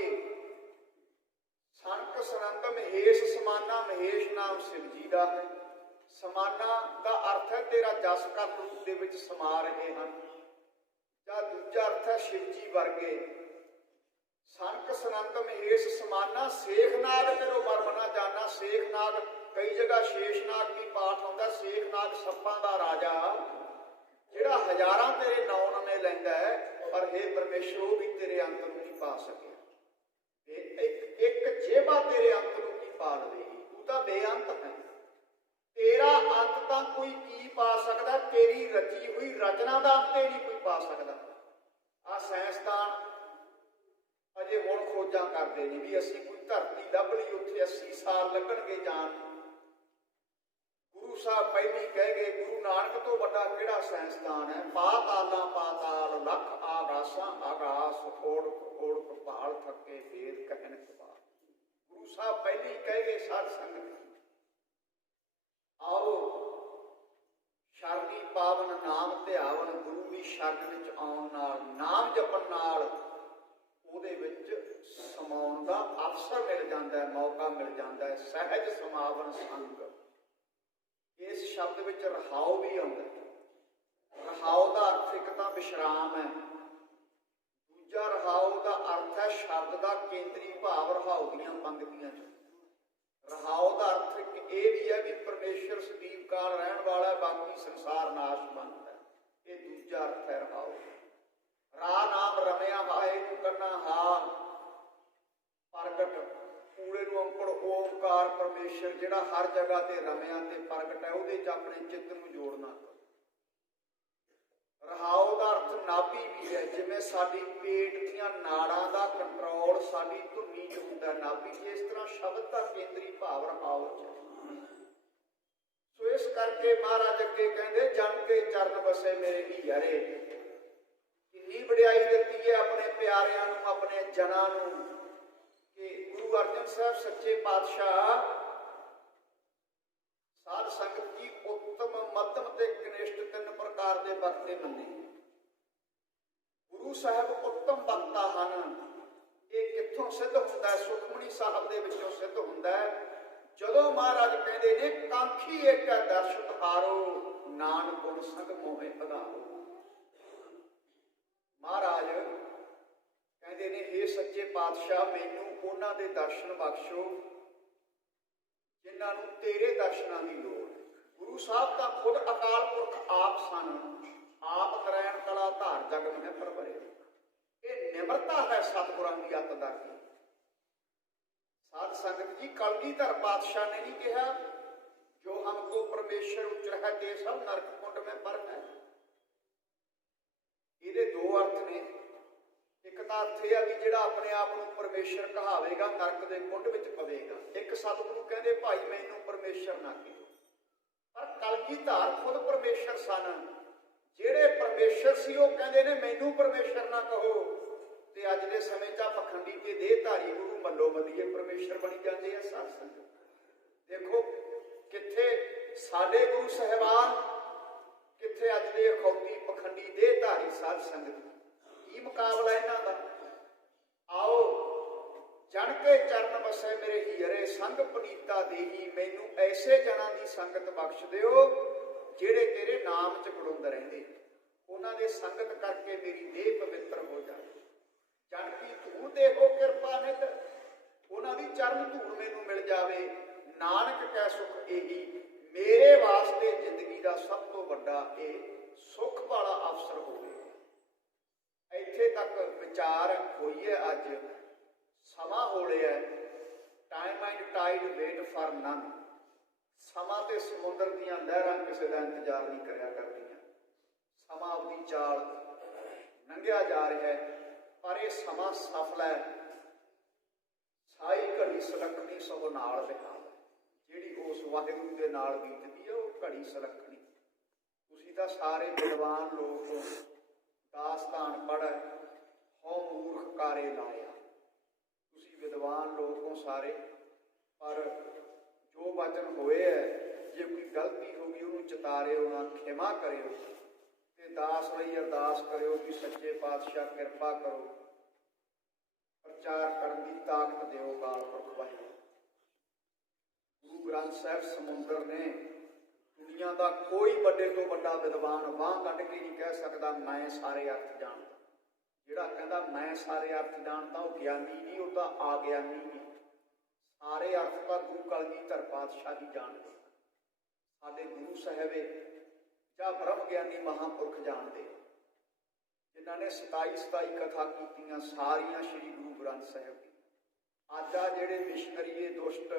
ਸੰਕ ਸਨੰਦਨ ਮਹੇਸ਼ ਸਮਾਨਾ, ਮਹੇਸ਼ ਨਾਮ ਸ਼ਿਵ ਜੀ ਦਾ ਹੈ। ਸਮਾਨਾ ਦਾ ਅਰਥ ਹੈ ਤੇਰਾ ਜਸ ਕਰ ਰੂਪ ਦੇ ਵਿੱਚ ਸਮਾ ਰਹੇ ਹਨ, ਜਾਂ ਦੂਜਾ ਅਰਥ ਹੈ ਸ਼ਿਵ ਜੀ ਵਰਗੇ। ਸੰਕ ਸਨੰਤ ਮਹੇਸ਼ ਸਮਾਨਾ, ਸੇਖ ਨਾਗ ਕਰੋ ਮਰਮ ਨਾ ਜਾਣਾ। ਸੇਖ ਨਾਗ, ਕਈ ਜਗ੍ਹਾ ਸ਼ੇਸ਼ ਨਾਗ ਵੀ ਪਾਠ ਹੁੰਦਾ। ਸੇਖ ਨਾਗ ਸੱਪਾਂ ਦਾ ਰਾਜਾ, ਜਿਹੜਾ ਹਜ਼ਾਰਾਂ ਤੇਰੇ ਨਾਉ ਨਵੇਂ ਲੈਂਦਾ ਹੈ, ਪਰ हे ਪਰਮੇਸ਼ਰ ਉਹ ਵੀ ਤੇਰੇ ਅੰਤ ਨੂੰ ਨਹੀਂ ਪਾ ਸਕਿਆ। ਇੱਕ ਜੇਬਾ ਤੇਰੇ ਅੰਤ ਨੂੰ ਕੀ ਪਾ ਲਵੇਗੀ? ਤੂੰ ਤਾਂ ਬੇਅੰਤ ਹੈ, ਤੇਰਾ ਅੰਤ ਤਾਂ ਕੋਈ ਕੀ ਪਾ ਸਕਦਾ? ਤੇਰੀ ਰਚੀ ਹੋਈ ਰਚਨਾ ਦਾ ਅੰਤ ਹੀ ਨਹੀਂ ਕੋਈ ਪਾ ਸਕਦਾ। ਆਹ ਸਾਇੰਸਦਾਨ ਅਜੇ ਹੁਣ ਖੋਜਾਂ ਕਰਦੇ ਨੇ ਵੀ ਅਸੀਂ ਕੋਈ ਧਰਤੀ ਲੱਭ ਲਈ, ਉੱਥੇ 80 ਸਾਲ ਲੱਗਣਗੇ ਜਾਣ ਨੂੰ। ਗੁਰੂ ਸਾਹਿਬ ਪਹਿਲੀ ਕਹਿ ਗਏ, ਗੁਰੂ ਨਾਨਕ ਤੋਂ ਵੱਡਾ ਕਿਹੜਾ ਸਾਇੰਸਦਾਨ ਹੈ? ਪਾਤਾਲਾਂ ਪਾਤਾਲ, ਲੱਖ ਆਗਾਸਾਂ ਆਗਾਸ, ਓੜਕ ਓੜਕ ਭਾਲ ਥੱਕੇ ਵੇਦ ਕਹਿਣ ਕਬਾਲ। ਗੁਰੂ ਸਾਹਿਬ ਪਹਿਲੀ ਕਹਿ ਗਏ ਸਾਧ ਸੰਗਤ, ਆਓ ਸ਼ਰਨੀ ਪਾਵਨ ਨਾਮ ਧਿਆਵਨ। ਗੁਰੂ ਦੀ ਸ਼ਰਨ ਵਿੱਚ ਆਉਣ ਨਾਲ, ਨਾਮ ਜਪਣ ਨਾਲ ਉਹਦੇ ਵਿੱਚ ਸਮਾਉਣ ਦਾ ਅਵਸਰ ਮਿਲ ਜਾਂਦਾ ਹੈ, ਮੌਕਾ ਮਿਲ ਜਾਂਦਾ ਹੈ। ਸਹਿਜ ਸਮਾਵਨ ਸੰਗ, ਇਸ ਸ਼ਬਦ ਵਿੱਚ ਰਹਾਉ ਵੀ ਆਉਂਦਾ ਹੈ। ਰਹਾਉ ਦਾ ਅਰਥ ਇੱਕ ਤਾਂ ਵਿਸ਼ਰਾਮ ਹੈ, ਦੂਜਾ ਰਹਾਉ ਦਾ ਅਰਥ ਹੈ ਸ਼ਬਦ ਦਾ ਕੇਂਦਰੀ ਭਾਵ ਰਹਾਉ ਦੀਆਂ ਪੰਗਤੀਆਂ ਚ। ਰਹਾਉ ਦਾ ਅਰਥ ਇਹ ਵੀ ਹੈ ਵੀ ਪਰਮੇਸ਼ਰ ਸਦੀਵ ਕਾਲ ਰਹਿਣ ਵਾਲਾ, ਬਾਕੀ ਸੰਸਾਰ ਨਾਸ਼ਵੰਤ ਹੈ। ਇਹ ਦੂਜਾ ਅਰਥ ਹੈ ਰਹਾਉ। ਰਾ ਨਾਮ ਰਮਿਆ ਹਾਏ ਨੂੰ ਕਰਨਾ ਹਾ ਪ੍ਰਗਟ, ਕੂੜੇ ਨੂੰ ਅੰਕੜ ਓਮਕਾਰ ਪਰਮੇਸ਼ਰ ਜਿਹੜਾ ਹਰ ਜਗ੍ਹਾ ਤੇ ਰਮਿਆ ਤੇ ਪ੍ਰਗਟ ਹੈ, ਉਹਦੇ ਚ ਆਪਣੇ ਚਿੱਤ ਨੂੰ ਜੋੜਨਾ। ਰਹਾਉ ਦਾ ਅਰਥ ਨਾਭੀ ਵੀ ਹੈ, ਜਿਵੇਂ ਸਾਡੀ ਪੇਟ ਦੀਆਂ ਨਾੜਾਂ ਦਾ ਕੰਟਰੋਲ ਸਾਡੀ ਧੁਨੀ ਚ ਹੁੰਦਾ ਨਾਭੀ, ਇਸ ਤਰ੍ਹਾਂ ਸ਼ਬਦ ਦਾ ਕੇਂਦਰੀ ਭਾਵ ਰਹਾਉ ਚ। ਸੋ ਇਸ ਕਰਕੇ ਮਹਾਰਾਜ ਅੱਗੇ ਕਹਿੰਦੇ, ਜਨ ਕੇ ਚਰਨ ਵਸੇ ਮੇਰੇ ਹੀਰੇ। ਇੰਨੀ ਵਡਿਆਈ ਦਿੱਤੀ ਹੈ ਆਪਣੇ ਪਿਆਰਿਆਂ ਨੂੰ, ਆਪਣੇ ਜਨਾਂ ਨੂੰ, ਕਿ ਗੁਰੂ ਅਰਜਨ ਸਾਹਿਬ ਸੱਚੇ ਪਾਤਸ਼ਾਹ ਸਾਧ ਸੰਗਤ ਜੀ ਉੱਤਮ, ਮੱਧਮ ਤੇ ਕਨਿਸ਼ਟ 3 ਪ੍ਰਕਾਰ ਦੇ ਵਕਤੇ ਮੰਨੇ। ਗੁਰੂ ਸਾਹਿਬ ਉੱਤਮ ਵਕਤਾ ਹਨ। ਇਹ ਕਿੱਥੋਂ ਸਿੱਧ ਹੁੰਦਾ ਹੈ? ਸੁਖਮਨੀ ਸਾਹਿਬ ਦੇ ਵਿੱਚੋਂ ਸਿੱਧ ਹੁੰਦਾ ਹੈ। ਜਦੋਂ ਮਹਾਰਾਜ ਕਹਿੰਦੇ ਨੇ, ਕਾਂਖੀ ਏਕ ਦਰਸ਼ਨ ਹਾਰੋ, ਨਾਨਕ ਗੁਣ ਸੰਗ ਮੋਹਿ ਅਗਾਰੋ। ਮਹਾਰਾਜ ਕਹਿੰਦੇ ਨੇ, ਇਹ ਸੱਚੇ ਪਾਤਸ਼ਾਹ ਮੈਨੂੰ ਉਹਨਾਂ ਦੇ ਦਰਸ਼ਨ ਬਖਸ਼ੋ ਜਿਨ੍ਹਾਂ ਨੂੰ ਤੇਰੇ ਦਰਸ਼ਨਾਂ ਦੀ ਲੋੜ ਹੈ। ਗੁਰੂ ਸਾਹਿਬ ਤਾਂ ਖੁਦ ਅਕਾਲ ਪੁਰਖ ਆਪ ਸਨ, ਆਪ ਨਰੈਣ ਕਲਾ ਧਾਰ ਜਗ ਮਹਿ ਪਰਵਰੇ। ਇਹ ਨਿਮਰਤਾ ਹੈ ਸਤਿਗੁਰਾਂ ਦੀ ਅੱਤ ਦਾ ਕੀ। ਸਾਧ ਸੰਗਤ ਜੀ, ਕਲਗੀਧਰ ਪਾਤਸ਼ਾਹ ਨੇ ਨਹੀਂ ਕਿਹਾ, ਜੋ ਹਮਕੋ ਪਰਮੇਸ਼ਰ ਉਚਰਹਿ ਤੇ ਸਭ ਨਰਕ ਕੁੰਡ ਮੈਂ ਪਰ ਹੈ। ਇਹਦੇ 2 ਅਰਥ ਨੇ। ਇੱਕ ਤਾਂ ਅਰਥ ਇਹ ਆ ਵੀ ਜਿਹੜਾ ਆਪਣੇ ਆਪ ਨੂੰ ਪਰਮੇਸ਼ਰ ਕਹਾਵੇਗਾ ਨਰਕ ਦੇ ਕੁੰਡ ਵਿੱਚ ਪਵੇਗਾ। ਇੱਕ ਸਤਿਗੁਰੂ ਕਹਿੰਦੇ, ਭਾਈ ਮੈਨੂੰ ਪਰਮੇਸ਼ਰ ਨਾ ਕਹੋ। ਪਰ ਕਲਗੀਧਰ ਖੁਦ ਪਰਮੇਸ਼ਰ ਸਨ। ਜਿਹੜੇ ਪਰਮੇਸ਼ਰ ਸੀ ਉਹ ਕਹਿੰਦੇ ਨੇ ਮੈਨੂੰ ਪਰਮੇਸ਼ਰ ਨਾ ਕਹੋ। ਤੇ ਅੱਜ ਦੇ ਸਮੇਂ 'ਚ ਪਖੰਡੀ ਤੇ ਦੇਹਧਾਰੀ ਗੁਰੂ ਮੱਲੋ ਮੱਲੀਏ ਪਰਮੇਸ਼ਰ ਬਣੀ ਜਾਂਦੇ ਆ। ਸਾਧ ਸੰਗਤ ਦੇਖੋ, ਕਿੱਥੇ ਸਾਡੇ ਗੁਰੂ ਸਾਹਿਬਾਨ, ਕਿੱਥੇ ਅੱਜ ਦੇ ਅਖੌਤੀ ਪਖੰਡੀ ਦੇਹਧਾਰੀ ਸਾਧ ਸੰਗਤ। ਕੀ ਮੁਕਾਬਲਾ ਇਹਨਾਂ ਦਾ? ਆਓ ਜਨ ਕੇ ਚਰਨ ਵਸੈ ਮੇਰੇ ਹੀਰੇ, ਸੰਗ ਪਨੀਤਾ ਦੇਹੀ। ਮੈਨੂੰ ਐਸੇ ਜਨਾਂ ਦੀ ਸੰਗਤ ਬਖਸ਼ ਦਿਓ ਜਿਹੜੇ ਤੇਰੇ ਨਾਮ 'ਚ ਗੁੜੁੰਦ ਰਹਿੰਦੇ। ਉਹਨਾਂ ਉਹਨਾਂ ਦੇ ਸੰਗਤ ਕਰਕੇ ਮੇਰੀ ਦੇਹ ਪਵਿੱਤਰ ਹੋ ਜਾਏ। ਜਨ ਕੀ ਧੂੜ ਦੇ ਹੋ ਕਿਰਪਾ ਨਿਤ, ਉਹਨਾਂ ਦੀ ਚਰਨ ਧੂੜ ਮੈਨੂੰ ਮਿਲ ਜਾਵੇ। ਨਾਨਕ ਕੈ ਸੁਖ ਇਹੀ, ਮੇਰੇ ਵਾਸਤੇ ਜ਼ਿੰਦਗੀ ਦਾ ਸਭ ਤੋਂ ਵੱਡਾ ਇਹ ਸੁੱਖ ਵਾਲਾ ਅਵਸਰ ਹੋਵੇ। ਇੱਥੇ ਤੱਕ ਵਿਚਾਰ ਹੋਈ ਹੈ। ਅੱਜ ਸਮਾਂ ਹੋ ਰਿਹਾ, time and tide wait for none. ਸਮਾਂ ਤੇ ਸਮੁੰਦਰ ਦੀਆਂ ਲਹਿਰਾਂ ਕਿਸੇ ਦਾ ਇੰਤਜ਼ਾਰ ਨਹੀਂ ਕਰਿਆ ਕਰਦੀਆਂ। ਸਮਾਂ ਆਪਣੀ ਚਾਲ ਲੰਘਿਆ ਜਾ ਰਿਹਾ ਹੈ, ਪਰ ਇਹ ਸਮਾਂ ਸਫਲ ਹੈ। ਸਾਈ ਘੜੀ ਸੁਲੱਖਣੀ ਸਭ ਨਾਲ ਬਿਹਾਰ, ਜਿਹੜੀ ਉਸ ਵਾਹਿਗੁਰੂ ਦੇ ਨਾਲ ਬੀਤਦੀ ਹੈ ਉਹ ਘੜੀ ਸੁਲੱਖਣੀ। ਤੁਸੀਂ ਤਾਂ ਸਾਰੇ ਵਿਦਵਾਨ ਲੋਕ ਹੋ, ਦਾਸਤਾਨ ਪੜ੍ਹ ਹਉ ਮੂਰਖ ਕਾਰੇ ਲਾਇਆ। ਤੁਸੀਂ ਵਿਦਵਾਨ ਲੋਕ ਹੋ ਸਾਰੇ, ਪਰ ਜੋ ਵਚਨ ਹੋਏ ਹੈ, ਜੇ ਕੋਈ ਗਲਤੀ ਹੋ ਗਈ ਉਹਨੂੰ ਚਿਤਾਰਿਓ ਨਾ, ਖਿਮਾ ਕਰਿਓ ਤੇ ਦਾਸ ਲਈ ਅਰਦਾਸ ਕਰਿਓ ਕਿ ਸੱਚੇ ਪਾਤਸ਼ਾਹ ਕਿਰਪਾ ਕਰੋ, ਪ੍ਰਚਾਰ ਕਰਨ ਦੀ ਤਾਕਤ ਦਿਓ ਅਕਾਲ ਪੁਰਖ ਵਾਹਿਗੁਰੂ। ਗੁਰੂ ਗ੍ਰੰਥ ਸਾਹਿਬ ਸਮੁੰਦਰ ਨੇ। ਦੁਨੀਆ ਦਾ ਕੋਈ ਵੱਡੇ ਤੋਂ ਵੱਡਾ ਵਿਦਵਾਨ ਬਾਂਹ ਕੱਢ ਕੇ ਨਹੀਂ ਕਹਿ ਸਕਦਾ ਮੈਂ ਸਾਰੇ ਅਰਥ ਜਾਣਦਾ। ਜਿਹੜਾ ਕਹਿੰਦਾ ਮੈਂ ਸਾਰੇ ਅਰਥ ਜਾਣਦਾ ਉਹ ਗਿਆਨੀ ਨਹੀਂ, ਉਹ ਤਾਂ ਆਗਿਆਨੀ ਨਹੀਂ। ਸਾਰੇ ਅਰਥ ਤਾਂ ਗੁਰੂ ਕਲਗੀਧਰ ਪਾਤਸ਼ਾਹ ਹੀ ਜਾਣਦੇ। ਸਾਡੇ ਗੁਰੂ ਸਾਹਿਬੇ ਜਾਂ ਬ੍ਰਹਮ ਗਿਆਨੀ ਮਹਾਂਪੁਰਖ ਜਾਣਦੇ, ਜਿਨ੍ਹਾਂ ਨੇ 27 ਕਥਾ ਕੀਤੀਆਂ ਸਾਰੀਆਂ ਸ਼੍ਰੀ ਗੁਰੂ ਗ੍ਰੰਥ ਸਾਹਿਬ ਦੀ। ਅੱਜ ਆ ਜਿਹੜੇ ਮਿਸ਼ਨਰੀਏ ਦੁਸ਼ਟ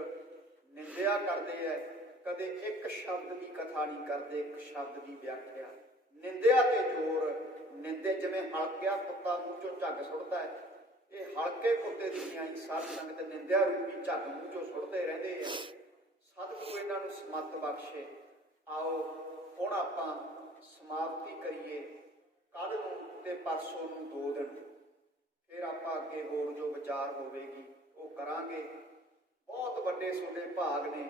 ਨਿੰਦਿਆ ਕਰਦੇ ਹੈ, ਕਦੇ ਇੱਕ ਸ਼ਬਦ ਦੀ ਕਥਾ ਨਹੀਂ ਕਰਦੇ, ਇੱਕ ਸ਼ਬਦ ਦੀ ਵਿਆਖਿਆ। ਨਿੰਦਿਆ ਤੇ ਜ਼ੋਰ। ਨਿੰਦੇ ਜਿਵੇਂ ਹਲਕਿਆ ਕੁੱਤਾ ਮੂੰਹ ਚੋਂ ਝੱਗ ਸੁੱਟਦਾ ਹੈ, ਇਹ ਹਲਕੇ ਕੁੱਤੇ ਦੀ ਨਿਆਈ ਸਾਧ ਸੰਗਤ ਨਿੰਦਿਆ ਰੂਪੀ ਝੱਗ ਮੂੰਹ ਚੋਂ ਸੁੱਟਦੇ ਰਹਿੰਦੇ ਹੈ। ਸਤਿਗੁਰੂ ਇਹਨਾਂ ਨੂੰ ਸਮੱਤ ਬਖਸ਼ੇ। ਆਓ ਹੁਣ ਆਪਾਂ ਸਮਾਪਤੀ ਕਰੀਏ। ਕੱਲ੍ਹ ਨੂੰ ਤੇ ਪਰਸੋਂ ਨੂੰ 2 ਦਿਨ ਫਿਰ ਆਪਾਂ ਅੱਗੇ ਹੋਰ ਜੋ ਵਿਚਾਰ ਹੋਵੇਗੀ ਉਹ ਕਰਾਂਗੇ। ਬਹੁਤ ਵੱਡੇ ਤੁਹਾਡੇ ਭਾਗ ਨੇ,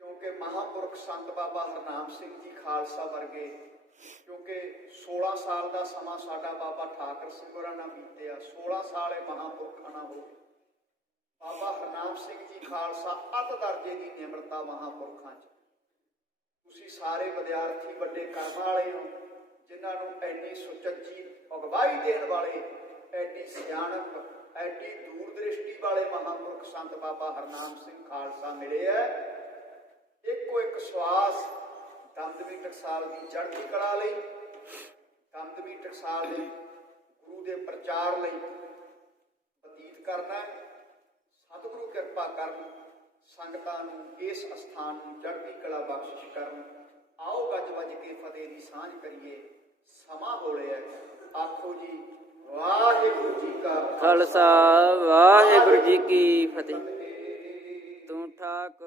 ਕਿਉਂਕਿ ਮਹਾਂਪੁਰਖ ਸੰਤ ਬਾਬਾ ਹਰਨਾਮ ਸਿੰਘ ਜੀ ਖਾਲਸਾ ਵਰਗੇ, ਕਿਉਂਕਿ 16 ਸਾਲ ਦਾ ਸਮਾਂ ਸਾਡਾ ਬਾਬਾ ਠਾਕਰ ਸਿੰਘ ਹੋਰਾਂ ਨਾਲ ਬੀਤਿਆ, 16 ਸਾਲ ਇਹ ਮਹਾਂਪੁਰਖਾਂ ਨਾਲ ਹੋ। ਬਾਬਾ ਹਰਨਾਮ ਸਿੰਘ ਜੀ ਖਾਲਸਾ ਅੱਧ ਦਰਜੇ ਦੀ ਨਿਮਰਤਾ ਮਹਾਂਪੁਰਖਾਂ 'ਚ। ਤੁਸੀਂ ਸਾਰੇ ਵਿਦਿਆਰਥੀ ਵੱਡੇ ਕਰਮ ਵਾਲੇ ਹੋ, ਜਿਨ੍ਹਾਂ ਨੂੰ ਐਡੀ ਸੁਚੱਜੀ ਅਗਵਾਈ ਦੇਣ ਵਾਲੇ, ਐਡੀ ਸਿਆਣਪ, ਐਡੀ ਦੂਰ ਦ੍ਰਿਸ਼ਟੀ ਵਾਲੇ ਮਹਾਂਪੁਰਖ ਸੰਤ ਬਾਬਾ ਹਰਨਾਮ ਸਿੰਘ ਖਾਲਸਾ ਮਿਲੇ ਹੈ। ਇੱਕੋ ਇੱਕ ਸਵਾਸ ਦਮਦਮੀ ਟਕਸਾਲ ਦੀ ਚੜ੍ਹਦੀ ਕਲਾ ਲਈ, ਦਮਦਮੀ ਟਕਸਾਲ ਦੇ ਗੁਰੂ ਦੇ ਪ੍ਰਚਾਰ ਲਈ ਬਤੀਤ ਕਰਨਾ। ਸਤਿਗੁਰੂ ਕਿਰਪਾ ਕਰਨ, ਸੰਗਤਾਂ ਨੂੰ ਇਸ ਅਸਥਾਨ ਨੂੰ ਚੜ੍ਹਦੀ ਕਲਾ ਬਖਸ਼ਿਸ਼ ਕਰਨ। ਆਓ ਗੱਜ ਵੱਜ ਕੇ ਫਤਿਹ ਦੀ ਸਾਂਝ ਕਰੀਏ। ਸਮਾਂ ਹੋ ਰਿਹਾ, ਆਖੋ ਜੀ ਵਾਹਿਗੁਰੂ ਜੀ ਕਾ ਖਾਲਸਾ, ਵਾਹਿਗੁਰੂ ਜੀ ਕੀ ਫਤਿਹ। ਤੂੰ ਠਾਕ